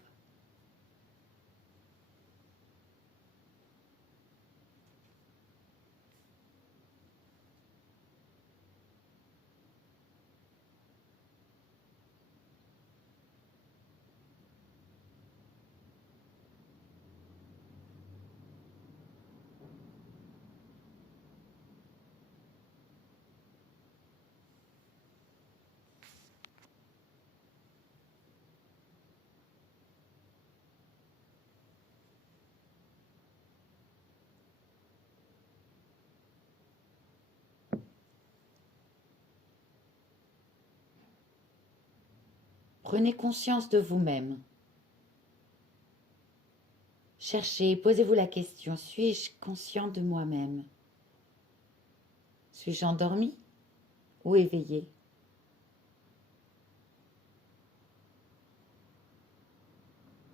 Prenez conscience de vous-même. Cherchez, posez-vous la question, suis-je conscient de moi-même? Suis-je endormi ou éveillé?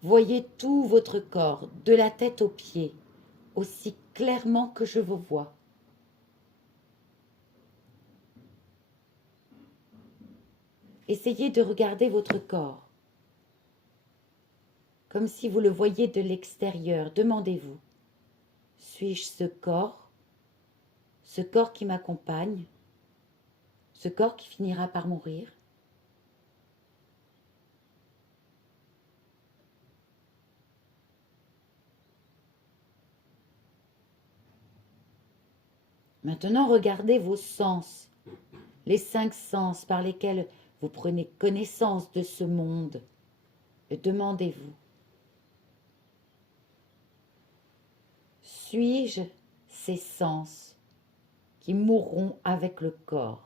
Voyez tout votre corps, de la tête aux pieds, aussi clairement que je vous vois. Essayez de regarder votre corps, comme si vous le voyiez de l'extérieur. Demandez-vous, suis-je ce corps qui m'accompagne, ce corps qui finira par mourir? Maintenant, regardez vos sens, les 5 sens par lesquels vous prenez connaissance de ce monde. Et demandez-vous, suis-je ces sens qui mourront avec le corps?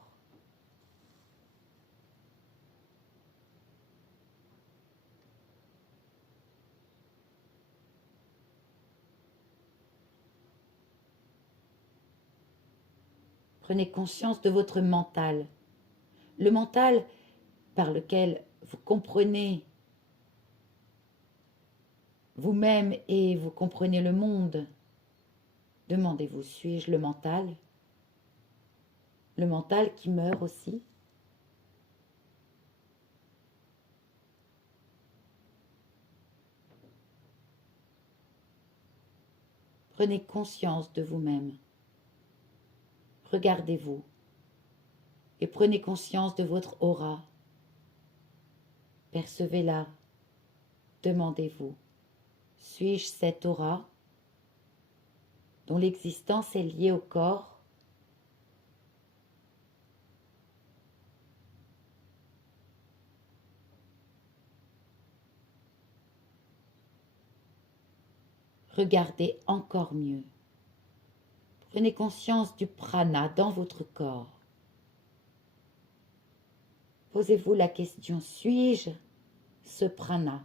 Prenez conscience de votre mental. Le mental par lequel vous comprenez vous-même et vous comprenez le monde. Demandez-vous, suis-je le mental? Le mental qui meurt aussi? Prenez conscience de vous-même. Regardez-vous et prenez conscience de votre aura. Percevez-la. Demandez-vous, suis-je cette aura dont l'existence est liée au corps? Regardez encore mieux. Prenez conscience du prana dans votre corps. Posez-vous la question, suis-je ce prana?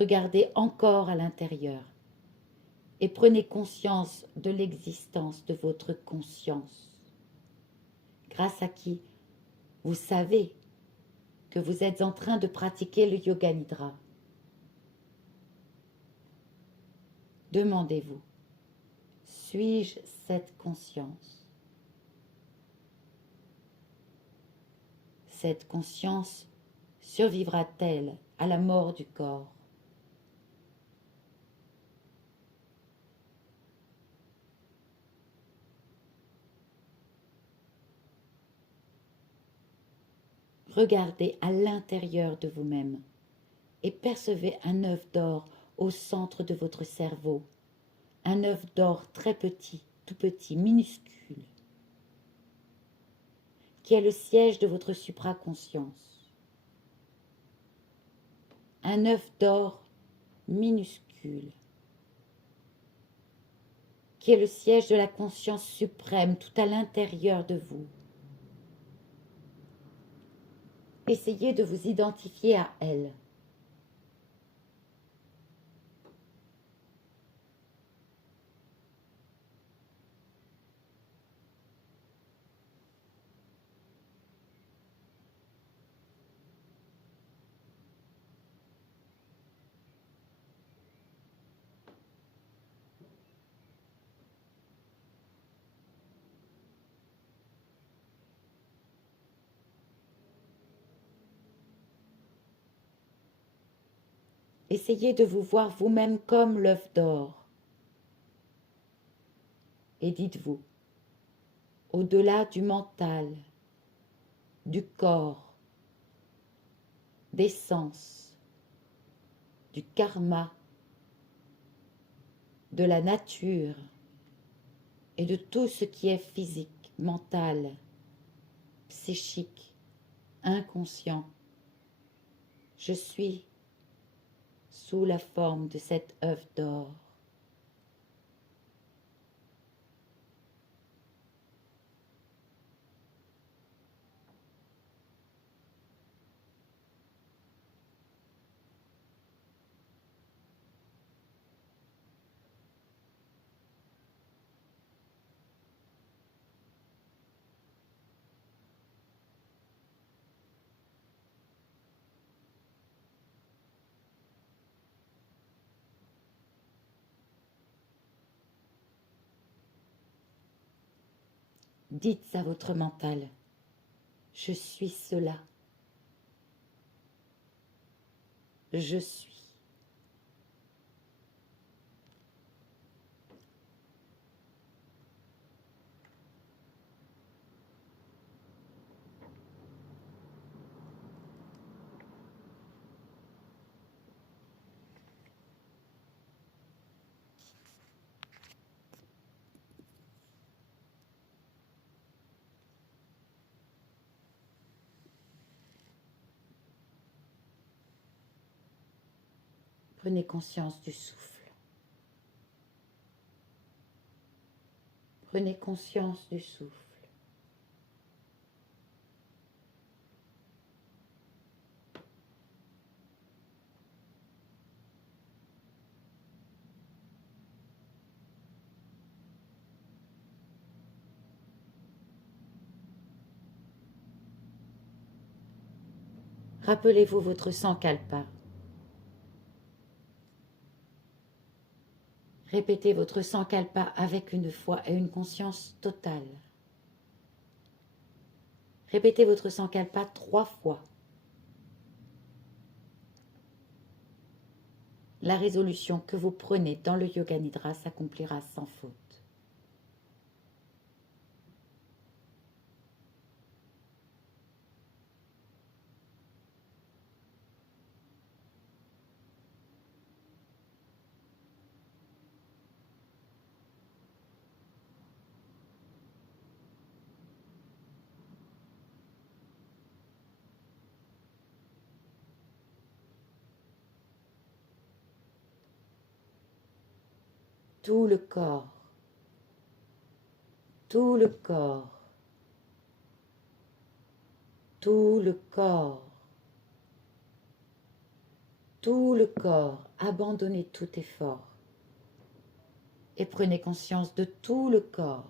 Regardez encore à l'intérieur et prenez conscience de l'existence de votre conscience, grâce à qui vous savez que vous êtes en train de pratiquer le yoga nidra. Demandez-vous, suis-je cette conscience? Cette conscience survivra-t-elle à la mort du corps? Regardez à l'intérieur de vous-même et percevez un œuf d'or au centre de votre cerveau. Un œuf d'or très petit, tout petit, minuscule, qui est le siège de votre supraconscience. Un œuf d'or minuscule, qui est le siège de la conscience suprême tout à l'intérieur de vous. Essayez de vous identifier à elle. Essayez de vous voir vous-même comme l'œuf d'or. Et dites-vous, au-delà du mental, du corps, des sens, du karma, de la nature et de tout ce qui est physique, mental, psychique, inconscient, je suis sous la forme de cet œuf d'or. Dites à votre mental, je suis cela. Je suis. Prenez conscience du souffle. Prenez conscience du souffle. Rappelez-vous votre sankalpa. Répétez votre sankalpa avec une foi et une conscience totale. Répétez votre sankalpa 3 fois. La résolution que vous prenez dans le Yoga Nidra s'accomplira sans faute. Tout le corps, tout le corps, tout le corps, tout le corps, abandonnez tout effort et prenez conscience de tout le corps.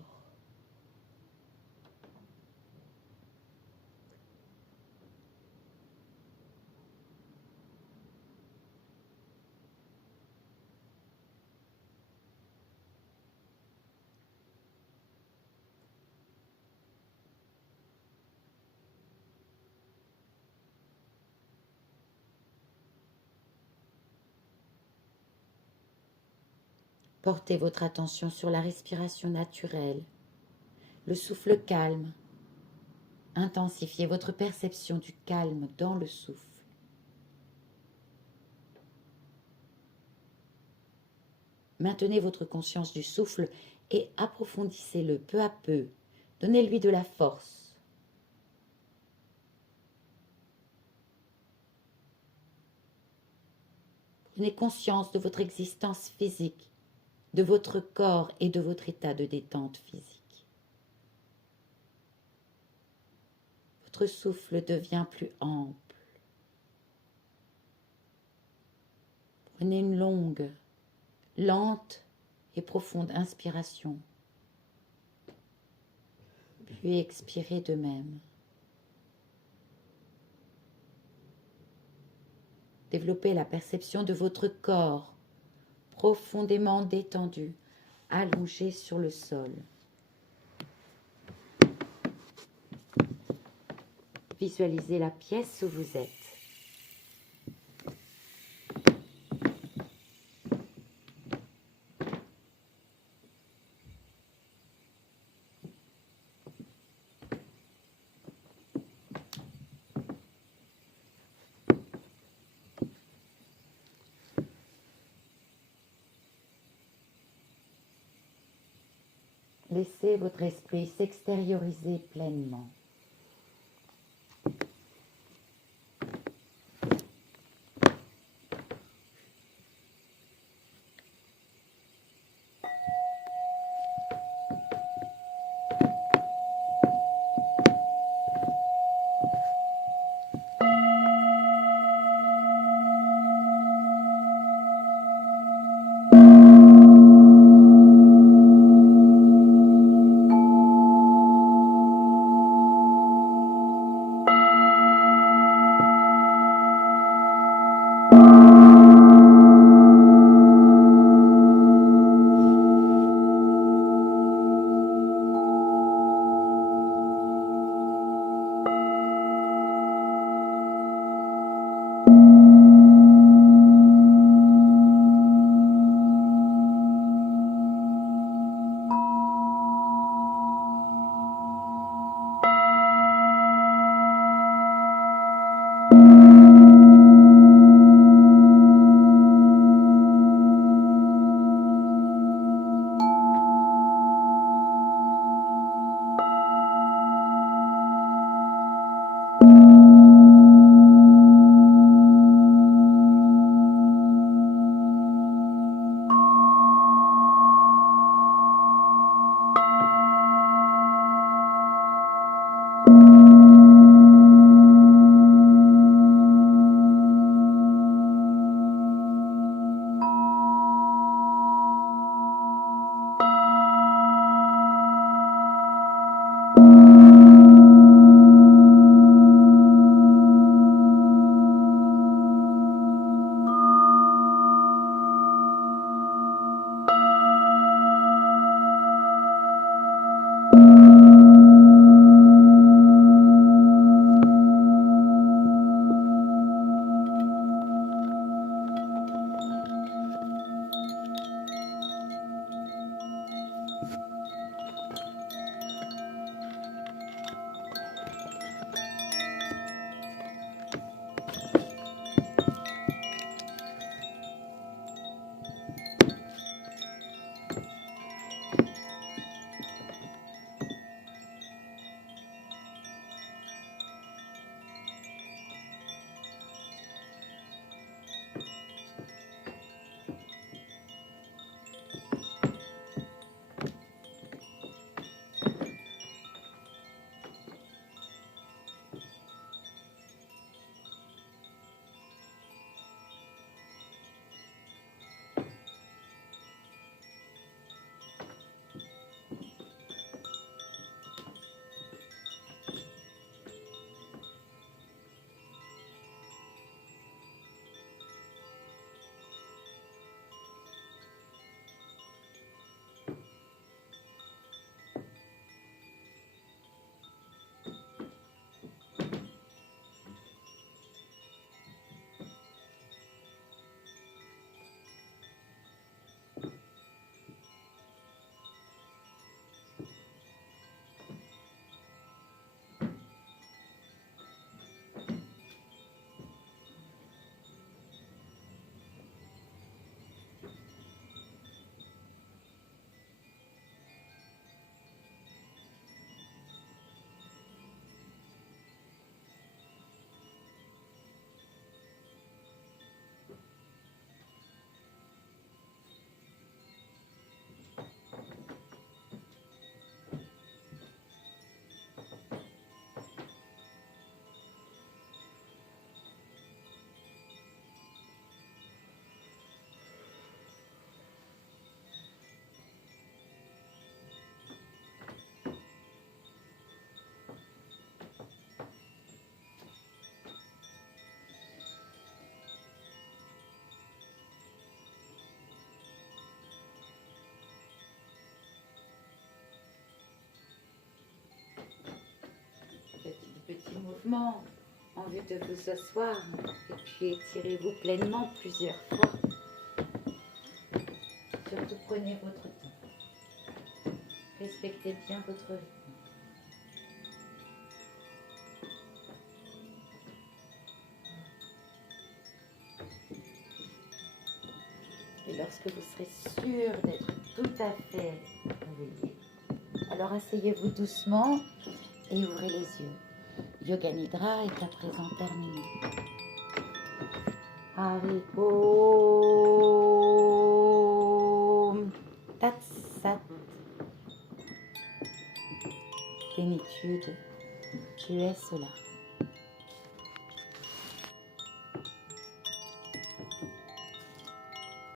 Portez votre attention sur la respiration naturelle, le souffle calme. Intensifiez votre perception du calme dans le souffle. Maintenez votre conscience du souffle et approfondissez-le peu à peu. Donnez-lui de la force. Prenez conscience de votre existence physique, de votre corps et de votre état de détente physique. Votre souffle devient plus ample. Prenez une longue, lente et profonde inspiration, puis expirez de même. Développez la perception de votre corps profondément détendu, allongé sur le sol. Visualisez la pièce où vous êtes. Laissez votre esprit s'extérioriser pleinement. mouvement en vue de vous asseoir et puis étirez-vous pleinement plusieurs fois. Surtout prenez votre temps. Respectez bien votre rythme. Et lorsque vous serez sûr d'être tout à fait réveillé, alors asseyez-vous doucement et ouvrez les yeux. Yoga Nidra est à présent terminé. Hari Om Tat Sat. Plénitude, tu es cela.